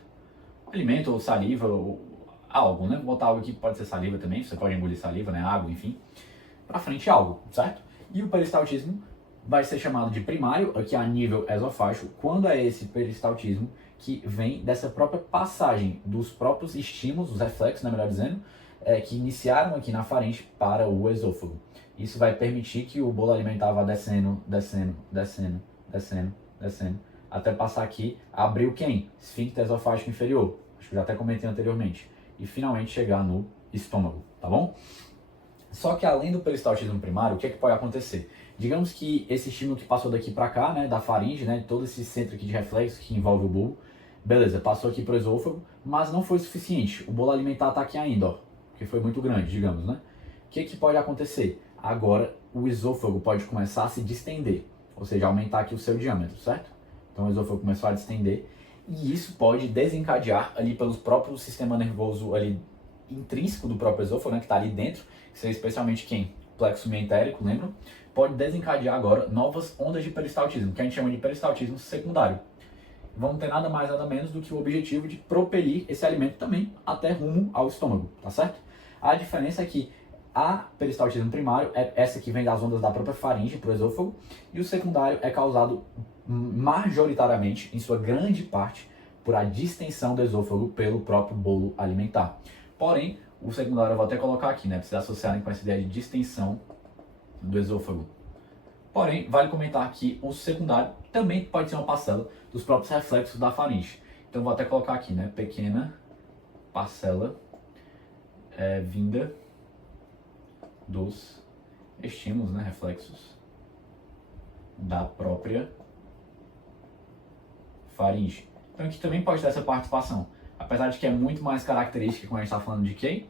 Alimento ou saliva ou algo, né? Vou botar algo aqui que pode ser saliva também, você pode engolir saliva, né? Água, enfim. Para frente algo, certo? E o peristaltismo vai ser chamado de primário, aqui a nível esofágico, quando é esse peristaltismo que vem dessa própria passagem dos próprios estímulos, os reflexos, né, melhor dizendo, que iniciaram aqui na faringe para o esôfago. Isso vai permitir que o bolo alimentar vá descendo, descendo, descendo, descendo, descendo, até passar aqui, abriu quem? Esfíncter esofágico inferior, acho que eu já até comentei anteriormente, e finalmente chegar no estômago, tá bom? Só que além do peristaltismo primário, o que pode acontecer? Digamos que esse estímulo que passou daqui para cá, né, da faringe, né, todo esse centro aqui de reflexo que envolve o bolo, beleza, passou aqui para o esôfago, mas não foi suficiente. O bolo alimentar está aqui ainda, ó, porque foi muito grande, digamos, né? O que pode acontecer? Agora o esôfago pode começar a se distender, ou seja, aumentar aqui o seu diâmetro, certo? Então o esôfago começou a distender e isso pode desencadear ali pelo próprio sistema nervoso ali intrínseco do próprio esôfago, né, que está ali dentro, que seria especialmente quem? Plexo mientérico, lembram? Pode desencadear agora novas ondas de peristaltismo, que a gente chama de peristaltismo secundário. Vão ter nada mais nada menos do que o objetivo de propelir esse alimento também até rumo ao estômago, tá certo? A diferença é que a peristaltismo primário é essa que vem das ondas da própria faringe para o esôfago, e o secundário é causado majoritariamente, em sua grande parte, por a distensão do esôfago pelo próprio bolo alimentar. Porém, o secundário eu vou até colocar aqui, né, para vocês associarem com essa ideia de distensão do esôfago. Porém, vale comentar que o secundário também pode ser uma parcela dos próprios reflexos da faringe. Então vou até colocar aqui, né, pequena parcela vinda dos estímulos, né, reflexos da própria faringe. Então aqui também pode ter essa participação, apesar de que é muito mais característica quando a gente está falando de quê?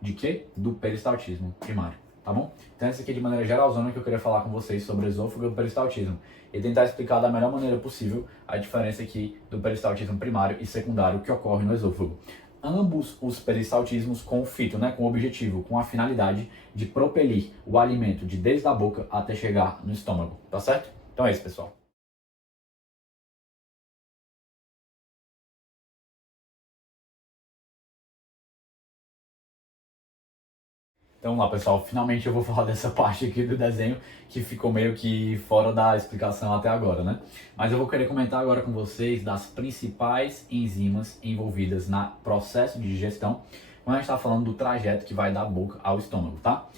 De quê? Do peristaltismo primário, tá bom? Então essa aqui é de maneira geralzona que eu queria falar com vocês sobre o esôfago e o peristaltismo e tentar explicar da melhor maneira possível a diferença aqui do peristaltismo primário e secundário que ocorre no esôfago. Ambos os peristaltismos com o fito, né, com o objetivo, com a finalidade de propelir o alimento de desde a boca até chegar no estômago, tá certo? Então é isso, pessoal. Então vamos lá, pessoal, finalmente eu vou falar dessa parte aqui do desenho que ficou meio que fora da explicação até agora, né? Mas eu vou querer comentar agora com vocês das principais enzimas envolvidas no processo de digestão, quando a gente está falando do trajeto que vai da boca ao estômago, tá?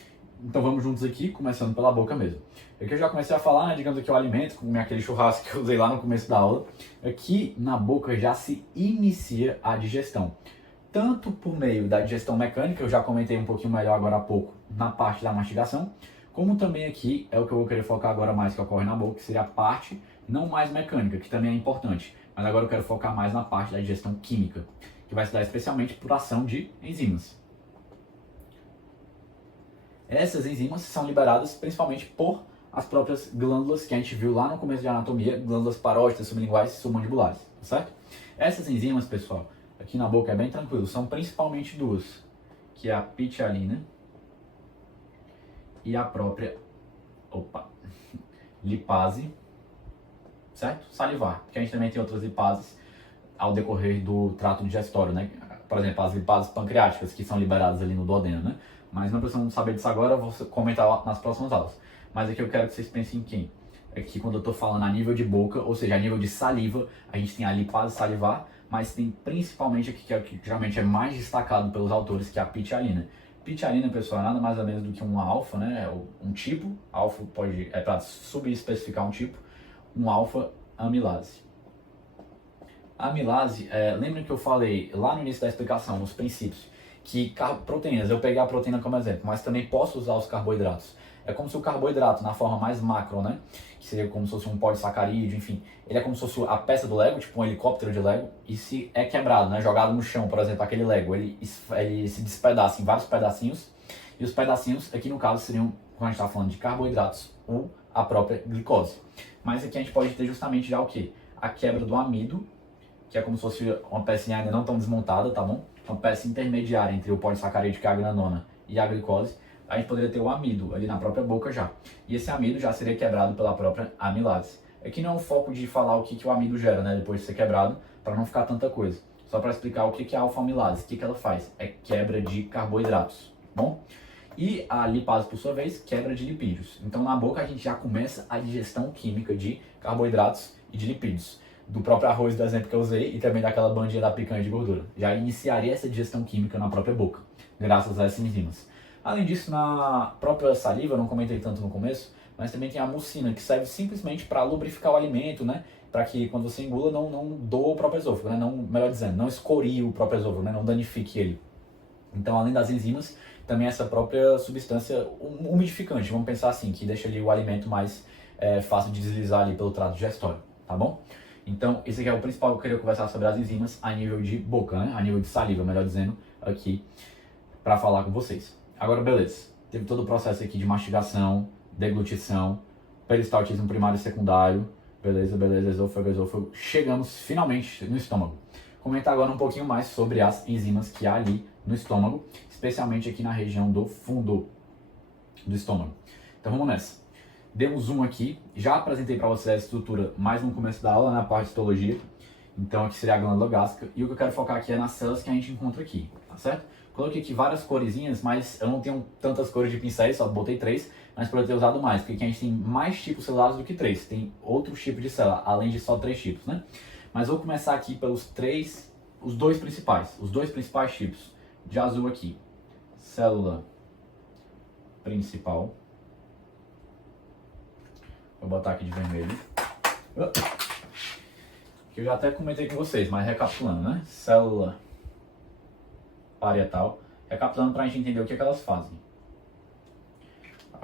Então vamos juntos aqui, começando pela boca mesmo. Aqui eu já comecei a falar, né, digamos aqui o alimento, como aquele churrasco que eu usei lá no começo da aula. Aqui na boca já se inicia a digestão. Tanto por meio da digestão mecânica, eu já comentei um pouquinho melhor agora há pouco na parte da mastigação, como também aqui é o que eu vou querer focar agora mais que ocorre na boca, que seria a parte não mais mecânica, que também é importante, mas agora eu quero focar mais na parte da digestão química, que vai se dar especialmente por ação de enzimas. Essas enzimas são liberadas principalmente por as próprias glândulas que a gente viu lá no começo de anatomia, glândulas parótidas, sublinguais e submandibulares, tá certo? Essas enzimas, pessoal, aqui na boca é bem tranquilo, são principalmente duas, que é a pitialina e a própria lipase, certo? Salivar, porque a gente também tem outras lipases ao decorrer do trato digestório, né? Por exemplo, as lipases pancreáticas, que são liberadas ali no duodeno, né? Mas não precisamos saber disso agora, eu vou comentar lá nas próximas aulas. Mas aqui eu quero que vocês pensem em quem? É que quando eu estou falando a nível de boca, ou seja, a nível de saliva, a gente tem a lipase salivar, mas tem principalmente aqui, que é o que geralmente é mais destacado pelos autores, que é a pitialina. Pitialina, pessoal, é nada mais ou menos do que um alfa, né? Um tipo, alfa é para subespecificar um tipo, um alfa amilase. A amilase, lembra que eu falei lá no início da explicação, nos princípios, que proteínas, eu peguei a proteína como exemplo, mas também posso usar os carboidratos. É como se o carboidrato, na forma mais macro, né, que seria como se fosse um polissacarídeo, enfim, ele é como se fosse a peça do Lego, tipo um helicóptero de Lego, e se é quebrado, né, jogado no chão, por exemplo, aquele Lego, ele se despedaça em vários pedacinhos, e os pedacinhos, aqui no caso, seriam, quando a gente está falando de carboidratos, ou a própria glicose. Mas aqui a gente pode ter justamente já o quê? A quebra do amido, que é como se fosse uma pecinha ainda não tão desmontada, tá bom? Uma peça intermediária entre o polissacarídeo, que é a granulona, e a glicose. A gente poderia ter o amido ali na própria boca já. E esse amido já seria quebrado pela própria amilase. Aqui não é o foco de falar o que o amido gera, né, depois de ser quebrado, para não ficar tanta coisa. Só para explicar o que é a alfa-amilase, o que ela faz? É quebra de carboidratos, bom? E a lipase, por sua vez, quebra de lipídios. Então na boca a gente já começa a digestão química de carboidratos e de lipídios. Do próprio arroz, do exemplo que eu usei, e também daquela bandinha da picanha de gordura. Já iniciaria essa digestão química na própria boca, graças a essas enzimas. Além disso, na própria saliva, eu não comentei tanto no começo, mas também tem a mucina, que serve simplesmente para lubrificar o alimento, né? Para que quando você engula não doa o próprio esôfago, né? Não, melhor dizendo, não escorie o próprio esôfago, né? Não danifique ele. Então, além das enzimas, também essa própria substância umidificante, vamos pensar assim, que deixa ali o alimento mais fácil de deslizar ali pelo trato digestório, tá bom? Então, esse aqui é o principal que eu queria conversar sobre as enzimas a nível de boca, né? A nível de saliva, melhor dizendo, aqui, para falar com vocês. Agora, beleza. Teve todo o processo aqui de mastigação, deglutição, peristaltismo primário e secundário, beleza, esôfago. Chegamos finalmente no estômago. Comentar agora um pouquinho mais sobre as enzimas que há ali no estômago, especialmente aqui na região do fundo do estômago. Então vamos nessa. Demos zoom aqui, já apresentei para vocês a estrutura mais no começo da aula, na parte de histologia. Então aqui seria a glândula gástrica, e o que eu quero focar aqui é nas células que a gente encontra aqui, tá certo? Coloquei aqui várias coresinhas, mas eu não tenho tantas cores de pincéis, só botei 3, mas poderia ter usado mais, porque aqui a gente tem mais tipos celulares do que 3, tem outros tipos de célula, além de só 3 tipos, né? Mas vou começar aqui pelos os dois principais tipos, de azul aqui, célula principal. Vou botar aqui de vermelho. Que eu já até comentei com vocês, mas recapitulando, né? Célula parietal. Recapitulando para a gente entender o que elas fazem.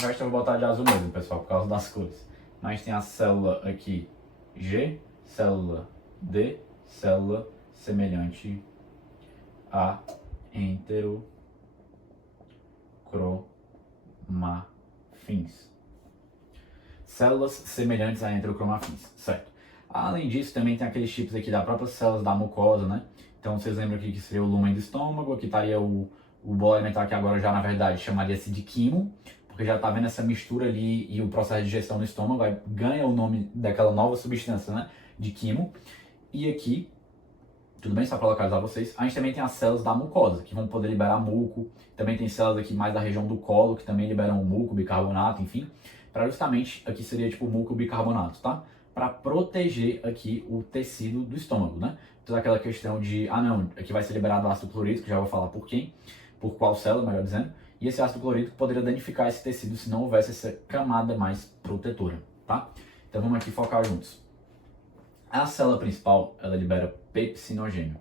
O resto eu vou botar de azul mesmo, pessoal, por causa das cores. Mas tem a célula aqui G, célula D, célula semelhante a enterocromafins. Células semelhantes a enterocromafins, certo? Além disso, também tem aqueles tipos aqui da própria células da mucosa, né? Então, vocês lembram aqui que seria o lumen do estômago, aqui estaria o bolo alimentar, que agora já, na verdade, chamaria-se de quimo, porque já está vendo essa mistura ali e o processo de digestão no estômago, aí ganha o nome daquela nova substância, né? De quimo. E aqui, tudo bem, só para localizar vocês, a gente também tem as células da mucosa, que vão poder liberar muco, também tem células aqui mais da região do colo, que também liberam muco, bicarbonato, enfim, para justamente, aqui seria tipo muco, bicarbonato, tá? Para proteger aqui o tecido do estômago, né? Toda aquela questão de, não, aqui vai ser liberado ácido clorídrico, já vou falar por quem, por qual célula, melhor dizendo, e esse ácido clorídrico poderia danificar esse tecido se não houvesse essa camada mais protetora, tá? Então vamos aqui focar juntos. A célula principal, ela libera pepsinogênio,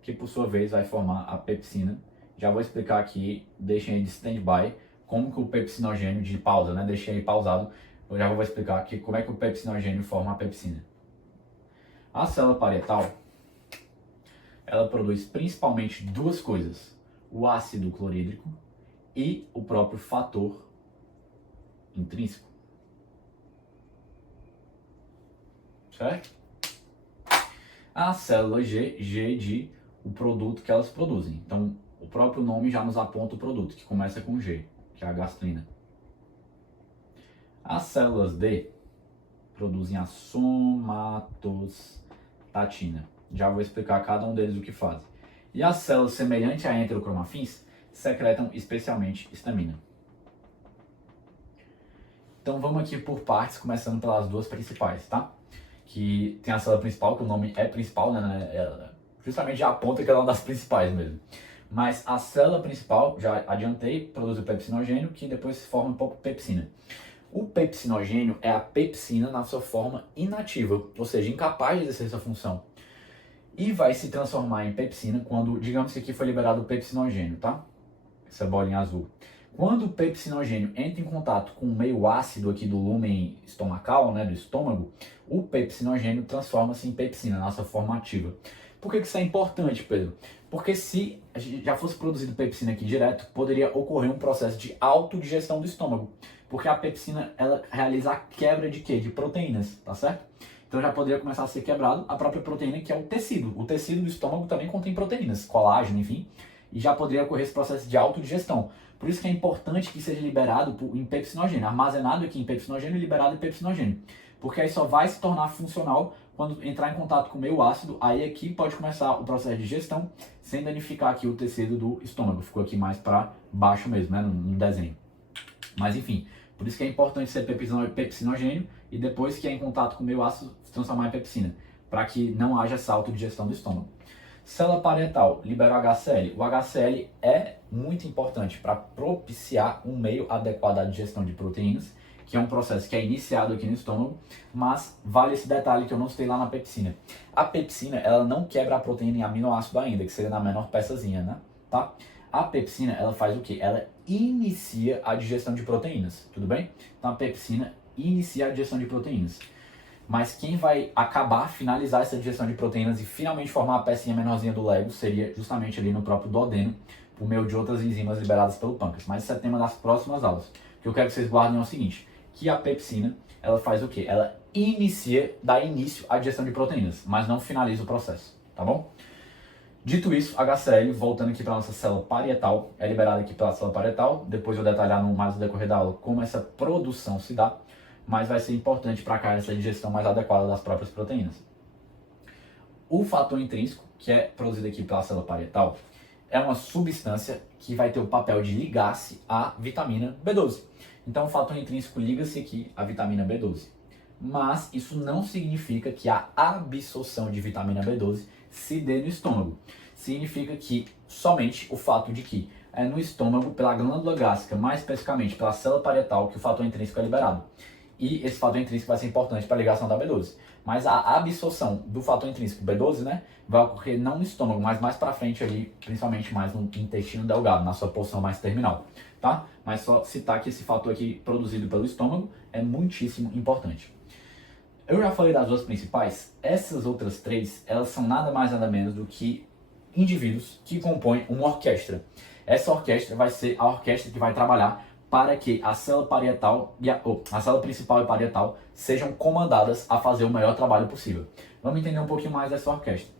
que por sua vez vai formar a pepsina. Já vou explicar aqui, deixem aí de stand-by, como que o pepsinogênio de pausa, né? Deixei aí pausado, eu já vou explicar aqui como é que o pepsinogênio forma a pepsina. A célula parietal, ela produz principalmente duas coisas, o ácido clorídrico e o próprio fator intrínseco. Certo? A célula G de o produto que elas produzem. Então, O próprio nome já nos aponta o produto, que começa com G, que é a gastrina. As células D produzem a somatostatina. Já vou explicar cada um deles o que fazem. E as células semelhantes a enterocromafins secretam especialmente histamina. Então vamos aqui por partes, começando pelas duas principais, tá? Que tem a célula principal, que o nome é principal, né? Justamente já aponta que ela é uma das principais mesmo. Mas a célula principal, já adiantei, produz o pepsinogênio, que depois se forma um pouco pepsina. O pepsinogênio é a pepsina na sua forma inativa, ou seja, incapaz de exercer essa função. E vai se transformar em pepsina quando, digamos que aqui foi liberado o pepsinogênio, tá? Essa bolinha azul. Quando o pepsinogênio entra em contato com o meio ácido aqui do lúmen estomacal, né, do estômago, o pepsinogênio transforma-se em pepsina, na sua forma ativa. Por que isso é importante, Pedro? Porque se já fosse produzido pepsina aqui direto, poderia ocorrer um processo de autodigestão do estômago. Porque a pepsina, ela realiza a quebra de quê? De proteínas, tá certo? Então já poderia começar a ser quebrado a própria proteína, que é o tecido. O tecido do estômago também contém proteínas, colágeno, enfim. E já poderia ocorrer esse processo de autodigestão. Por isso que é importante que seja liberado em pepsinogênio, armazenado aqui em pepsinogênio e liberado em pepsinogênio. Porque aí só vai se tornar funcional quando entrar em contato com o meio ácido, aí aqui pode começar o processo de digestão, sem danificar aqui o tecido do estômago. Ficou aqui mais para baixo mesmo, né, no desenho. Mas enfim, por isso que é importante ser pepsinogênio e depois que é em contato com o meio ácido, se transformar em pepsina, para que não haja essa autodigestão do estômago. Célula parietal libera o HCl. O HCl é muito importante para propiciar um meio adequado à digestão de proteínas, que é um processo que é iniciado aqui no estômago, mas vale esse detalhe que eu não citei lá na pepsina. A pepsina, ela não quebra a proteína em aminoácido ainda, que seria na menor peçazinha, né? Tá? A pepsina, ela faz o quê? Ela inicia a digestão de proteínas, tudo bem? Então a pepsina inicia a digestão de proteínas. Mas quem vai acabar, finalizar essa digestão de proteínas e finalmente formar a pecinha menorzinha do Lego seria justamente ali no próprio duodeno, por meio de outras enzimas liberadas pelo pâncreas. Mas isso é tema das próximas aulas. O que eu quero que vocês guardem é o seguinte, que a pepsina, ela faz o quê? Ela dá início à digestão de proteínas, mas não finaliza o processo, tá bom? Dito isso, HCl, voltando aqui para a nossa célula parietal, é liberada aqui pela célula parietal, depois eu vou detalhar no mais no decorrer da aula como essa produção se dá, mas vai ser importante para cá essa digestão mais adequada das próprias proteínas. O fator intrínseco, que é produzido aqui pela célula parietal, é uma substância que vai ter o papel de ligar-se à vitamina B12. Então o fator intrínseco liga-se aqui à vitamina B12. Mas isso não significa que a absorção de vitamina B12 se dê no estômago. Significa que somente o fato de que é no estômago, pela glândula gástrica, mais especificamente pela célula parietal, que o fator intrínseco é liberado. E esse fator intrínseco vai ser importante para a ligação da B12. Mas a absorção do fator intrínseco B12, né, vai ocorrer não no estômago, mas mais para frente ali, principalmente mais no intestino delgado, na sua porção mais terminal, tá? Mas só citar que esse fator aqui produzido pelo estômago é muitíssimo importante. Eu já falei das duas principais, essas outras três, elas são nada mais nada menos do que indivíduos que compõem uma orquestra. Essa orquestra vai ser a orquestra que vai trabalhar para que a célula parietal a célula principal e parietal sejam comandadas a fazer o melhor trabalho possível. Vamos entender um pouquinho mais dessa orquestra.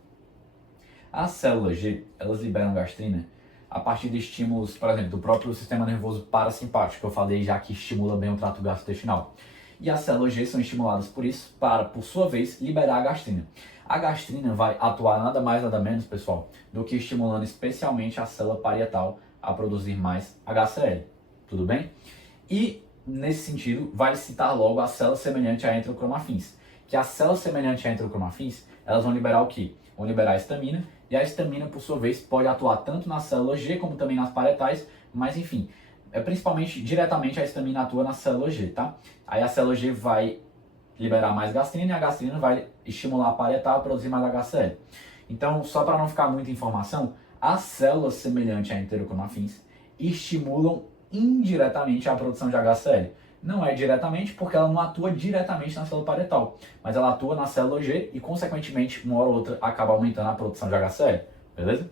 As células G, elas liberam gastrina a partir de estímulos, por exemplo, do próprio sistema nervoso parasimpático, que eu falei já que estimula bem o trato gastrointestinal. E as células G são estimuladas por isso para, por sua vez, liberar a gastrina. A gastrina vai atuar nada mais nada menos, pessoal, do que estimulando especialmente a célula parietal a produzir mais HCl. Tudo bem? E, nesse sentido, vai citar logo a célula semelhante a enterocromafins. Que as células semelhantes a enterocromafins, elas vão liberar o quê? Vão liberar a histamina, e a histamina, por sua vez, pode atuar tanto nas células G como também nas parietais, mas enfim, principalmente, diretamente a histamina atua na célula G, tá? Aí a célula G vai liberar mais gastrina e a gastrina vai estimular a parietal a produzir mais HCl. Então, só para não ficar muita informação, as células semelhantes a enterocromafins estimulam indiretamente a produção de HCl. Não é diretamente porque ela não atua diretamente na célula parietal, mas ela atua na célula G e, consequentemente, uma hora ou outra acaba aumentando a produção de HCl, beleza?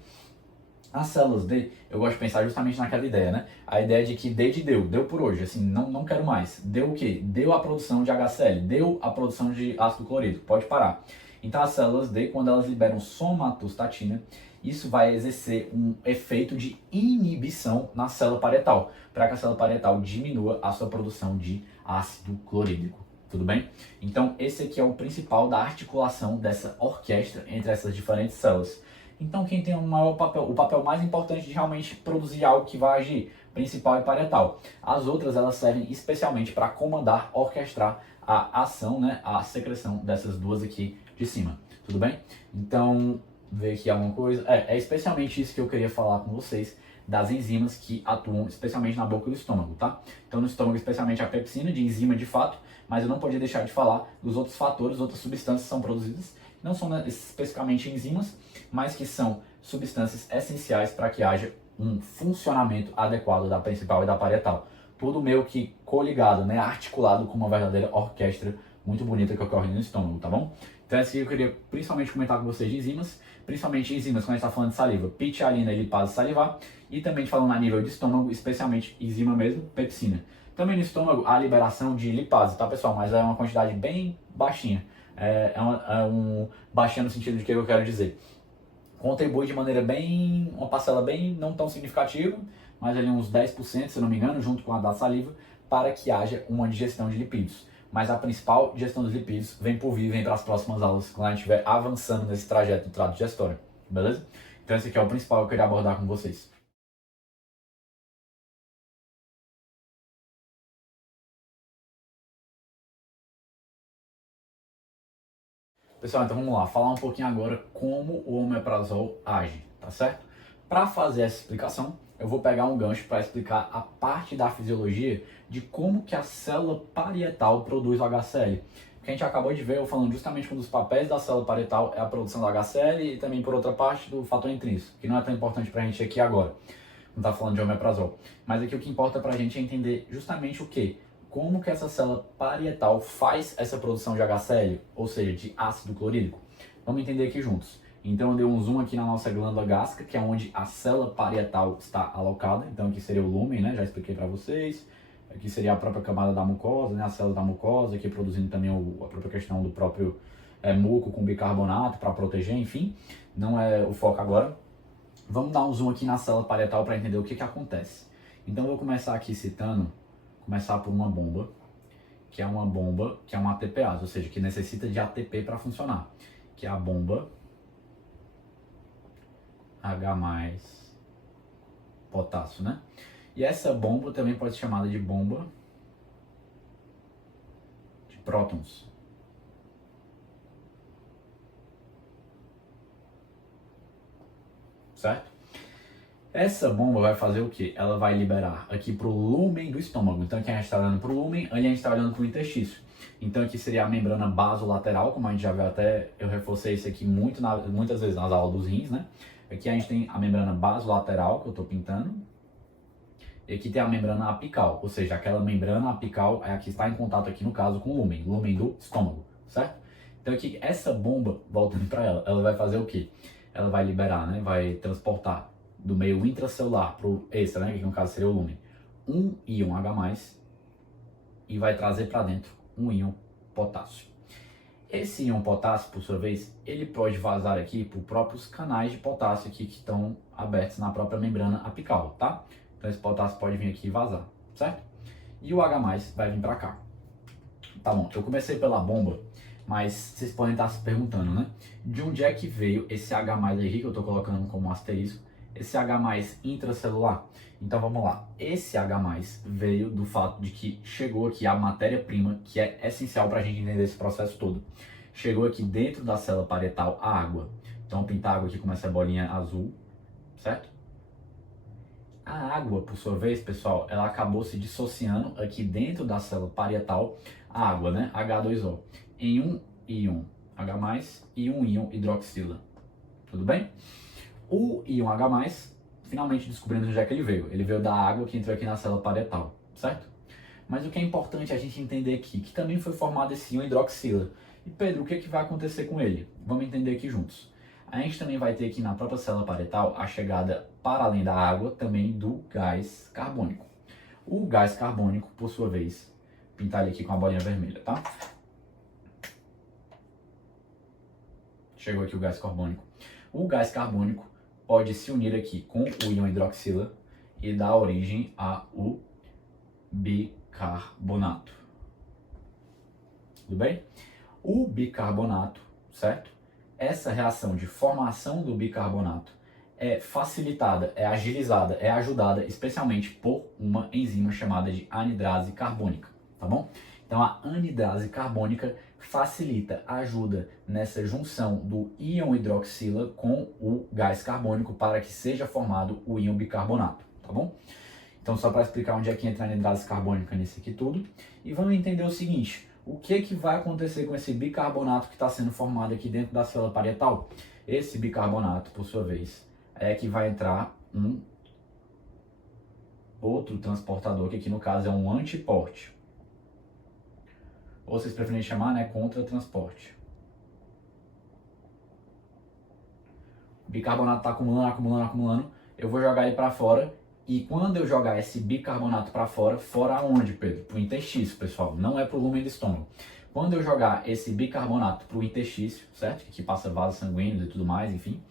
As células D, eu gosto de pensar justamente naquela ideia, né? A ideia de que D de deu por hoje, assim, não quero mais. Deu o quê? Deu a produção de HCl, deu a produção de ácido clorídrico, pode parar. Então as células D, quando elas liberam somatostatina, isso vai exercer um efeito de inibição na célula parietal, para que a célula parietal diminua a sua produção de ácido clorídrico. Tudo bem? Então, esse aqui é o principal da articulação dessa orquestra entre essas diferentes células. Então, quem tem o papel mais importante de realmente produzir algo que vai agir, principal e parietal. As outras, elas servem especialmente para comandar, orquestrar a ação, né, a secreção dessas duas aqui de cima. Tudo bem? Então, ver aqui alguma coisa. É especialmente isso que eu queria falar com vocês, das enzimas que atuam especialmente na boca do estômago, tá? Então, no estômago, especialmente a pepsina, de enzima de fato, mas eu não podia deixar de falar dos outros fatores, outras substâncias que são produzidas, não são especificamente enzimas, mas que são substâncias essenciais para que haja um funcionamento adequado da principal e da parietal. Tudo meio que coligado, né, articulado com uma verdadeira orquestra muito bonita que ocorre no estômago, tá bom? Então esse aqui eu queria principalmente comentar com vocês de enzimas, principalmente enzimas quando a gente está falando de saliva, pitialina e lipase salivar, e também falando a nível de estômago, especialmente enzima mesmo, pepsina. Também no estômago, a liberação de lipase, tá pessoal? Mas é uma quantidade bem baixinha. Baixinha no sentido de que eu quero dizer. Contribui de maneira uma parcela bem não tão significativa, mas ali uns 10%, se não me engano, junto com a da saliva, para que haja uma digestão de lipídios. Mas a principal digestão dos lipídios vem por vir, vem para as próximas aulas, quando a gente estiver avançando nesse trajeto do trato digestório, beleza? Então esse aqui é o principal que eu queria abordar com vocês. Pessoal, então vamos lá, falar um pouquinho agora como o omeprazol age, tá certo? Para fazer essa explicação, eu vou pegar um gancho para explicar a parte da fisiologia de como que a célula parietal produz o HCl. Que a gente acabou de ver, eu falando justamente que um dos papéis da célula parietal é a produção do HCl e também, por outra parte, do fator intrínseco, que não é tão importante para a gente aqui agora, não está falando de omeprazol. Mas aqui o que importa para a gente é entender justamente o quê? Como que essa célula parietal faz essa produção de HCl, ou seja, de ácido clorídrico. Vamos entender aqui juntos. Então eu dei um zoom aqui na nossa glândula gástrica, que é onde a célula parietal está alocada. Então aqui seria o lúmen, né? Já expliquei para vocês. Aqui seria a própria camada da mucosa, né? A célula da mucosa, aqui produzindo também a própria questão do próprio muco com bicarbonato para proteger, enfim. Não é o foco agora. Vamos dar um zoom aqui na célula parietal para entender o que acontece. Então eu vou começar aqui começar por uma bomba que é uma ATPase, ou seja, que necessita de ATP para funcionar, que é a bomba H+ potássio, né? E essa bomba também pode ser chamada de bomba de prótons. Certo? Essa bomba vai fazer o quê? Ela vai liberar aqui para o lúmen do estômago. Então aqui a gente está olhando para o lúmen, ali a gente está olhando para o interstício. Então aqui seria a membrana basolateral, como a gente já viu até, eu reforcei isso aqui muitas vezes nas aulas dos rins, né? Aqui a gente tem a membrana basolateral, que eu estou pintando. E aqui tem a membrana apical, ou seja, aquela membrana apical é a que está em contato aqui no caso com o lúmen do estômago, certo? Então aqui, essa bomba, voltando para ela vai fazer o quê? Ela vai liberar, né? Vai transportar do meio intracelular para o extra, né, que no caso seria o lúmen, um íon H+, e vai trazer para dentro um íon potássio. Esse íon potássio, por sua vez, ele pode vazar aqui por próprios canais de potássio aqui que estão abertos na própria membrana apical, tá? Então esse potássio pode vir aqui e vazar, certo? E o H+ vai vir para cá. Tá bom, eu comecei pela bomba, mas vocês podem estar se perguntando, né? De onde é que veio esse H+ aí que eu estou colocando como asterisco? Esse H+ intracelular. Então vamos lá, esse H+ veio do fato de que chegou aqui a matéria-prima, que é essencial para a gente entender esse processo todo. Chegou aqui dentro da célula parietal a água. Então eu pintar água aqui com essa bolinha azul, certo? A água, por sua vez, pessoal, ela acabou se dissociando aqui dentro da célula parietal, a água, né, H2O, em um íon H+ e um íon hidroxila. Tudo bem? O íon H+, finalmente descobrimos onde é que ele veio. Ele veio da água que entrou aqui na célula parietal, certo? Mas o que é importante a gente entender aqui, que também foi formado esse íon hidroxila. E Pedro, o que vai acontecer com ele? Vamos entender aqui juntos. A gente também vai ter aqui na própria célula parietal a chegada, para além da água, também do gás carbônico. O gás carbônico, por sua vez, pintar ele aqui com a bolinha vermelha, tá? Chegou aqui o gás carbônico. O gás carbônico pode se unir aqui com o íon hidroxila e dar origem ao bicarbonato. Tudo bem? O bicarbonato, certo? Essa reação de formação do bicarbonato é facilitada, é agilizada, é ajudada especialmente por uma enzima chamada de anidrase carbônica, tá bom? Então a anidrase carbônica facilita, ajuda nessa junção do íon hidroxila com o gás carbônico para que seja formado o íon bicarbonato, tá bom? Então só para explicar onde é que entra a anidrase carbônica nisso aqui tudo, e vamos entender o seguinte: o que vai acontecer com esse bicarbonato que está sendo formado aqui dentro da célula parietal? Esse bicarbonato, por sua vez, é que vai entrar um outro transportador, que aqui no caso é um antiporte. Ou vocês preferem chamar, né, contratransporte. O bicarbonato está acumulando, acumulando, acumulando. Eu vou jogar ele para fora. E quando eu jogar esse bicarbonato para fora, fora aonde, Pedro? Para o interstício, pessoal. Não é para o lumen do estômago. Quando eu jogar esse bicarbonato para o interstício, certo? Que aqui passa vasos sanguíneos e tudo mais, enfim.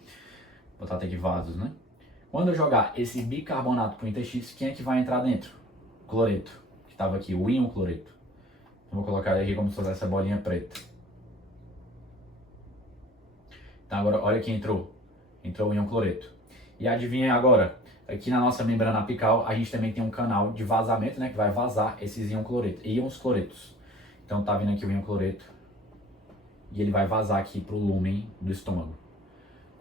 Vou botar até aqui vasos, né? Quando eu jogar esse bicarbonato para o interstício, quem é que vai entrar dentro? O cloreto, que estava aqui, o íon cloreto. Vou colocar ele aqui como se fosse essa bolinha preta. Então agora, olha que entrou. Entrou o íon cloreto. E adivinha agora, aqui na nossa membrana apical, a gente também tem um canal de vazamento, né? Que vai vazar esses íons cloretos. Então tá vindo aqui o íon cloreto. E ele vai vazar aqui pro lúmen do estômago.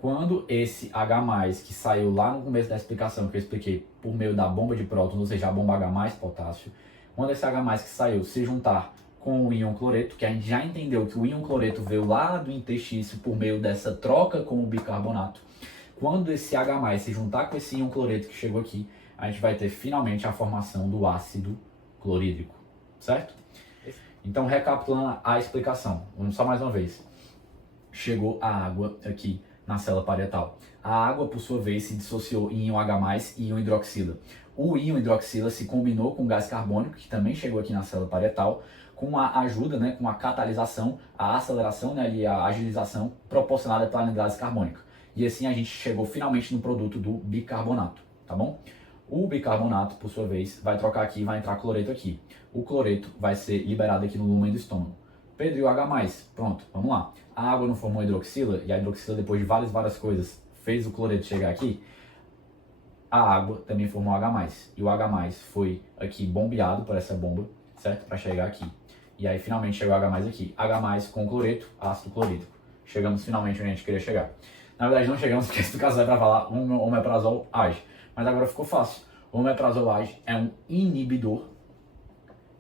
Quando esse H+, que saiu lá no começo da explicação, que eu expliquei, por meio da bomba de prótons, ou seja, a bomba H+, potássio, quando esse H+, que saiu se juntar com o íon cloreto, que a gente já entendeu que o íon cloreto veio lá do interstício por meio dessa troca com o bicarbonato, quando esse H+ se juntar com esse íon cloreto que chegou aqui, a gente vai ter finalmente a formação do ácido clorídrico, certo? Então, recapitulando a explicação, vamos só mais uma vez. Chegou a água aqui na célula parietal. A água, por sua vez, se dissociou em íon H+ e íon hidroxila. O íon hidroxila se combinou com o gás carbônico, que também chegou aqui na célula parietal, com a ajuda, né, com a catalisação, a aceleração, né, e a agilização proporcionada pela anidrase carbônica. E assim a gente chegou finalmente no produto do bicarbonato, tá bom? O bicarbonato, por sua vez, vai trocar aqui e vai entrar cloreto aqui. O cloreto vai ser liberado aqui no lúmen do estômago. Pedro, e o H+? Pronto, vamos lá. A água não formou hidroxila, e a hidroxila, depois de várias coisas, fez o cloreto chegar aqui. A água também formou H+. E o H+ foi aqui bombeado por essa bomba, certo? Para chegar aqui. E aí finalmente chegou o H+ aqui. H+ com cloreto, ácido clorídrico. Chegamos finalmente onde a gente queria chegar. Na verdade não chegamos porque esse caso é para falar o omeprazol age. Mas agora ficou fácil. O omeprazol age é um inibidor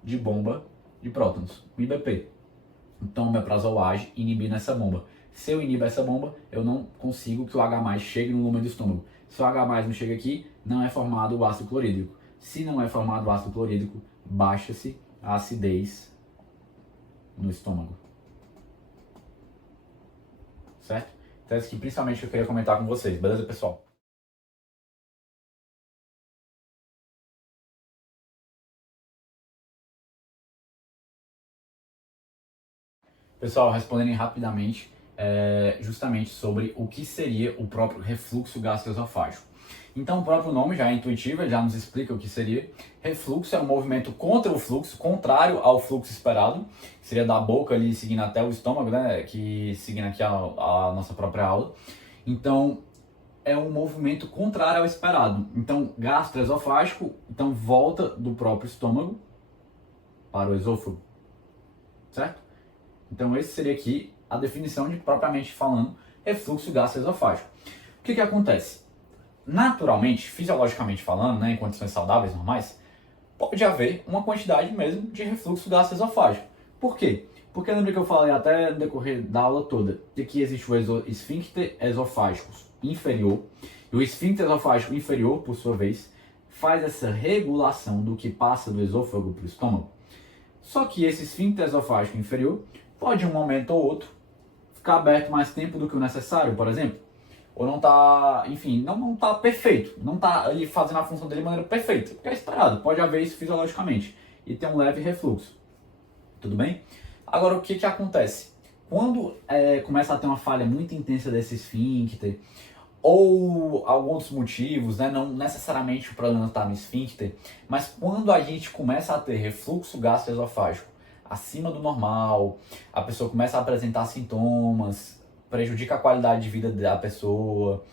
de bomba de prótons, o IBP. Então o omeprazol age inibindo essa bomba. Se eu inibo essa bomba, eu não consigo que o H+ chegue no lúmen do estômago. Se o H+ não chega aqui, não é formado o ácido clorídrico. Se não é formado o ácido clorídrico, baixa-se a acidez no estômago. Certo? Então é isso que principalmente eu queria comentar com vocês. Beleza, pessoal? Pessoal, respondendo rapidamente, justamente sobre o que seria o próprio refluxo gastroesofágico. Então, o próprio nome já é intuitivo, ele já nos explica o que seria. Refluxo é um movimento contra o fluxo, contrário ao fluxo esperado, que seria da boca ali seguindo até o estômago, né, que seguindo aqui a nossa própria aula. Então, é um movimento contrário ao esperado. Então, gastroesofágico, então volta do próprio estômago para o esôfago, certo? Então, esse seria aqui a definição de, propriamente falando, refluxo gastroesofágico. O que acontece? Naturalmente, fisiologicamente falando, né, em condições saudáveis, normais, pode haver uma quantidade mesmo de refluxo gastroesofágico. Por quê? Porque lembra que eu falei até no decorrer da aula toda de que existe o esfíncter esofágico inferior, e o esfíncter esofágico inferior, por sua vez, faz essa regulação do que passa do esôfago para o estômago. Só que esse esfíncter esofágico inferior pode, em um momento ou outro, ficar aberto mais tempo do que o necessário, por exemplo. Ou não está, enfim, não está perfeito. Não está ali fazendo a função dele de maneira perfeita. Porque é esperado, pode haver isso fisiologicamente. E ter um leve refluxo. Tudo bem? Agora, o que acontece? Quando começa a ter uma falha muito intensa desse esfíncter, ou alguns outros motivos, né? Não necessariamente o problema está no esfíncter, mas quando a gente começa a ter refluxo gastroesofágico acima do normal, a pessoa começa a apresentar sintomas, prejudica a qualidade de vida da pessoa,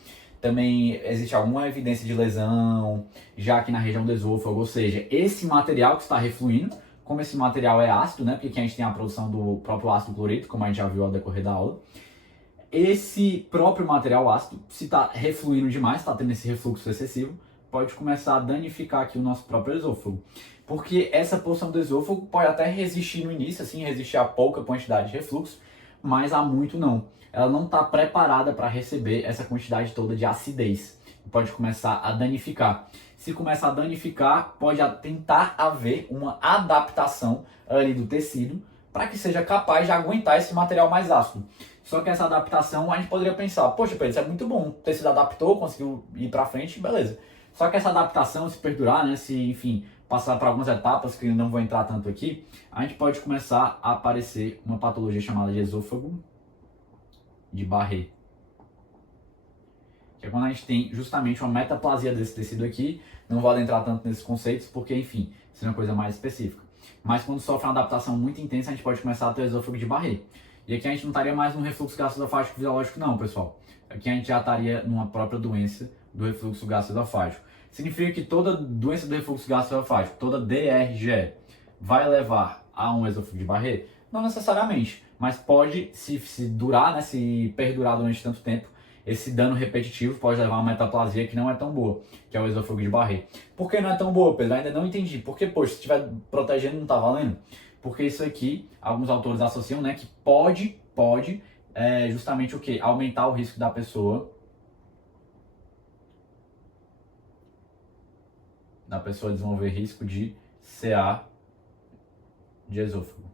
também existe alguma evidência de lesão, já aqui na região do esôfago, ou seja, esse material que está refluindo, como esse material é ácido, né? Porque aqui a gente tem a produção do próprio ácido clorídrico, como a gente já viu ao decorrer da aula. Esse próprio material ácido, se está refluindo demais, está tendo esse refluxo excessivo, pode começar a danificar aqui o nosso próprio esôfago. Porque essa porção do esôfago pode até resistir no início, assim, resistir a pouca quantidade de refluxo, mas a muito não. Ela não está preparada para receber essa quantidade toda de acidez. Pode começar a danificar. Se começar a danificar, pode tentar haver uma adaptação ali do tecido para que seja capaz de aguentar esse material mais ácido. Só que essa adaptação, a gente poderia pensar, poxa, Pedro, isso é muito bom, o tecido adaptou, conseguiu ir para frente, beleza. Só que essa adaptação, se perdurar, né, se, enfim, passar por algumas etapas que eu não vou entrar tanto aqui, a gente pode começar a aparecer uma patologia chamada de esôfago de Barré. Que é quando a gente tem justamente uma metaplasia desse tecido aqui. Não vou adentrar tanto nesses conceitos, porque, enfim, isso é uma coisa mais específica. Mas quando sofre uma adaptação muito intensa, a gente pode começar a ter o esôfago de Barré. E aqui a gente não estaria mais num refluxo gastroesofágico fisiológico não, pessoal. Aqui a gente já estaria numa própria doença do refluxo gastroesofágico. Significa que toda doença do refluxo gastroesofágico, toda DRGE, vai levar a um esôfago de Barré? Não necessariamente, mas pode, se durar, né, se perdurar durante tanto tempo, esse dano repetitivo pode levar a uma metaplasia que não é tão boa, que é o esôfago de Barré. Por que não é tão boa, Pedro? Ainda não entendi. Porque, poxa, se estiver protegendo não está valendo? Porque isso aqui, alguns autores associam, né, que pode justamente o quê? Aumentar o risco da pessoa desenvolver risco de CA de esôfago.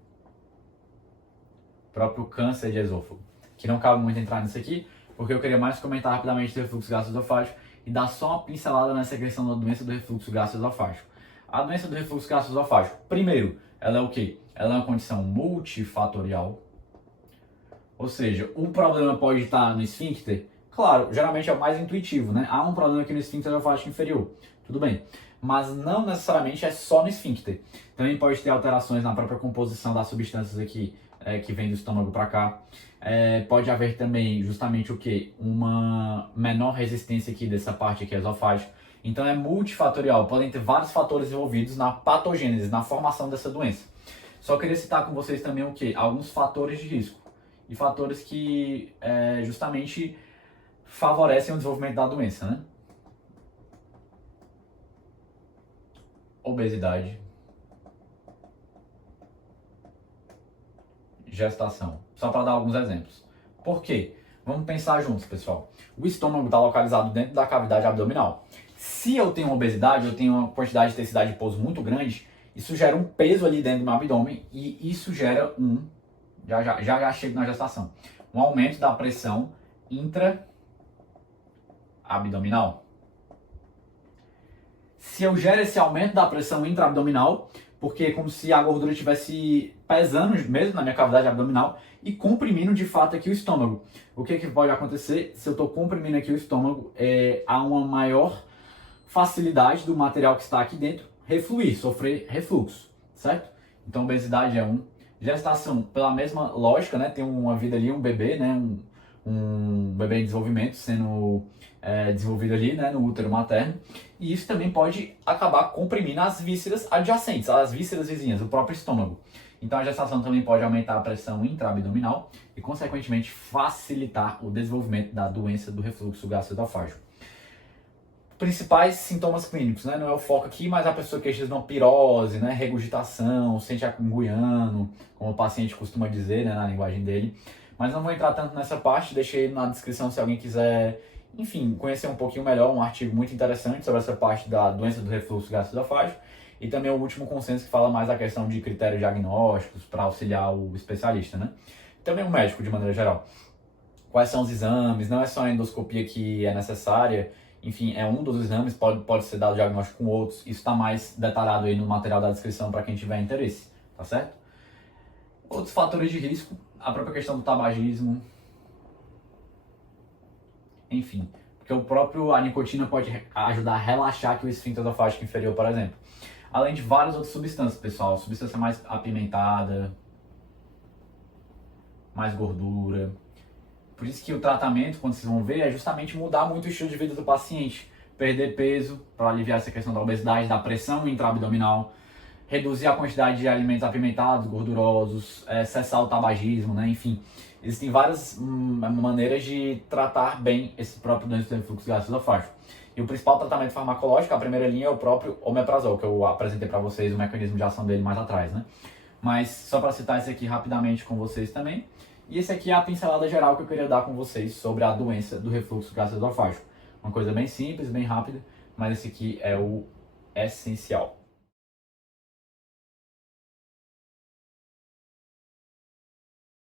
Próprio câncer de esôfago. Que não cabe muito entrar nisso aqui, porque eu queria mais comentar rapidamente do refluxo gastroesofágico e dar só uma pincelada nessa questão da doença do refluxo gastroesofágico. A doença do refluxo gastroesofágico, primeiro, ela é o quê? Ela é uma condição multifatorial, ou seja, um problema pode estar no esfíncter, claro, geralmente é o mais intuitivo, né? Há um problema aqui no esfíncter esofágico inferior, tudo bem, mas não necessariamente é só no esfíncter. Também pode ter alterações na própria composição das substâncias aqui, que vem do estômago para cá. Pode haver também justamente o que? Uma menor resistência aqui dessa parte aqui esofágica. Então é multifatorial, podem ter vários fatores envolvidos na patogênese, na formação dessa doença. Só queria citar com vocês também o que? Alguns fatores de risco e fatores que justamente favorecem o desenvolvimento da doença, né? Obesidade, gestação. Só para dar alguns exemplos. Por quê? Vamos pensar juntos, pessoal. O estômago está localizado dentro da cavidade abdominal. Se eu tenho obesidade, eu tenho uma quantidade de tecido adiposo muito grande, isso gera um peso ali dentro do meu abdômen e isso gera já chego na gestação, um aumento da pressão intra-abdominal. Se eu gero esse aumento da pressão intra-abdominal, porque é como se a gordura estivesse pesando mesmo na minha cavidade abdominal e comprimindo de fato aqui o estômago. O que pode acontecer se eu estou comprimindo aqui o estômago? Há uma maior facilidade do material que está aqui dentro refluir, sofrer refluxo, certo? Então obesidade é um. Gestação, pela mesma lógica, né? Tem uma vida ali, um bebê, né? Um bebê em desenvolvimento sendo desenvolvido ali, né? No útero materno. E isso também pode acabar comprimindo as vísceras adjacentes, as vísceras vizinhas, o próprio estômago. Então a gestação também pode aumentar a pressão intraabdominal e, consequentemente, facilitar o desenvolvimento da doença do refluxo gastroesofágico. Principais sintomas clínicos, né? Não é o foco aqui, mas a pessoa queixa de uma pirose, né? Regurgitação, sente aconguiano, como o paciente costuma dizer, né? Na linguagem dele. Mas não vou entrar tanto nessa parte, deixei na descrição se alguém quiser, enfim, conhecer um pouquinho melhor, um artigo muito interessante sobre essa parte da doença do refluxo gastroesofágico e também o último consenso que fala mais da questão de critérios diagnósticos para auxiliar o especialista, né? Também o médico de maneira geral. Quais são os exames? Não é só a endoscopia que é necessária. Enfim, é um dos exames, pode ser dado diagnóstico com outros. Isso está mais detalhado aí no material da descrição para quem tiver interesse, tá certo? Outros fatores de risco, a própria questão do tabagismo. Enfim, porque a nicotina pode ajudar a relaxar aqui o esfíncter esofágico inferior, por exemplo. Além de várias outras substâncias, pessoal, substância mais apimentada, mais gordura. Por isso que o tratamento, quando vocês vão ver, é justamente mudar muito o estilo de vida do paciente. Perder peso, para aliviar essa questão da obesidade, da pressão intraabdominal, reduzir a quantidade de alimentos apimentados, gordurosos, cessar o tabagismo, né? Enfim, existem várias maneiras de tratar bem esse próprio doença do refluxo gastroesofágico. E o principal tratamento farmacológico, a primeira linha, é o próprio omeprazol, que eu apresentei para vocês o mecanismo de ação dele mais atrás, né? Mas só para citar esse aqui rapidamente com vocês também. E esse aqui é a pincelada geral que eu queria dar com vocês sobre a doença do refluxo gastroesofágico. Uma coisa bem simples, bem rápida, mas esse aqui é o essencial.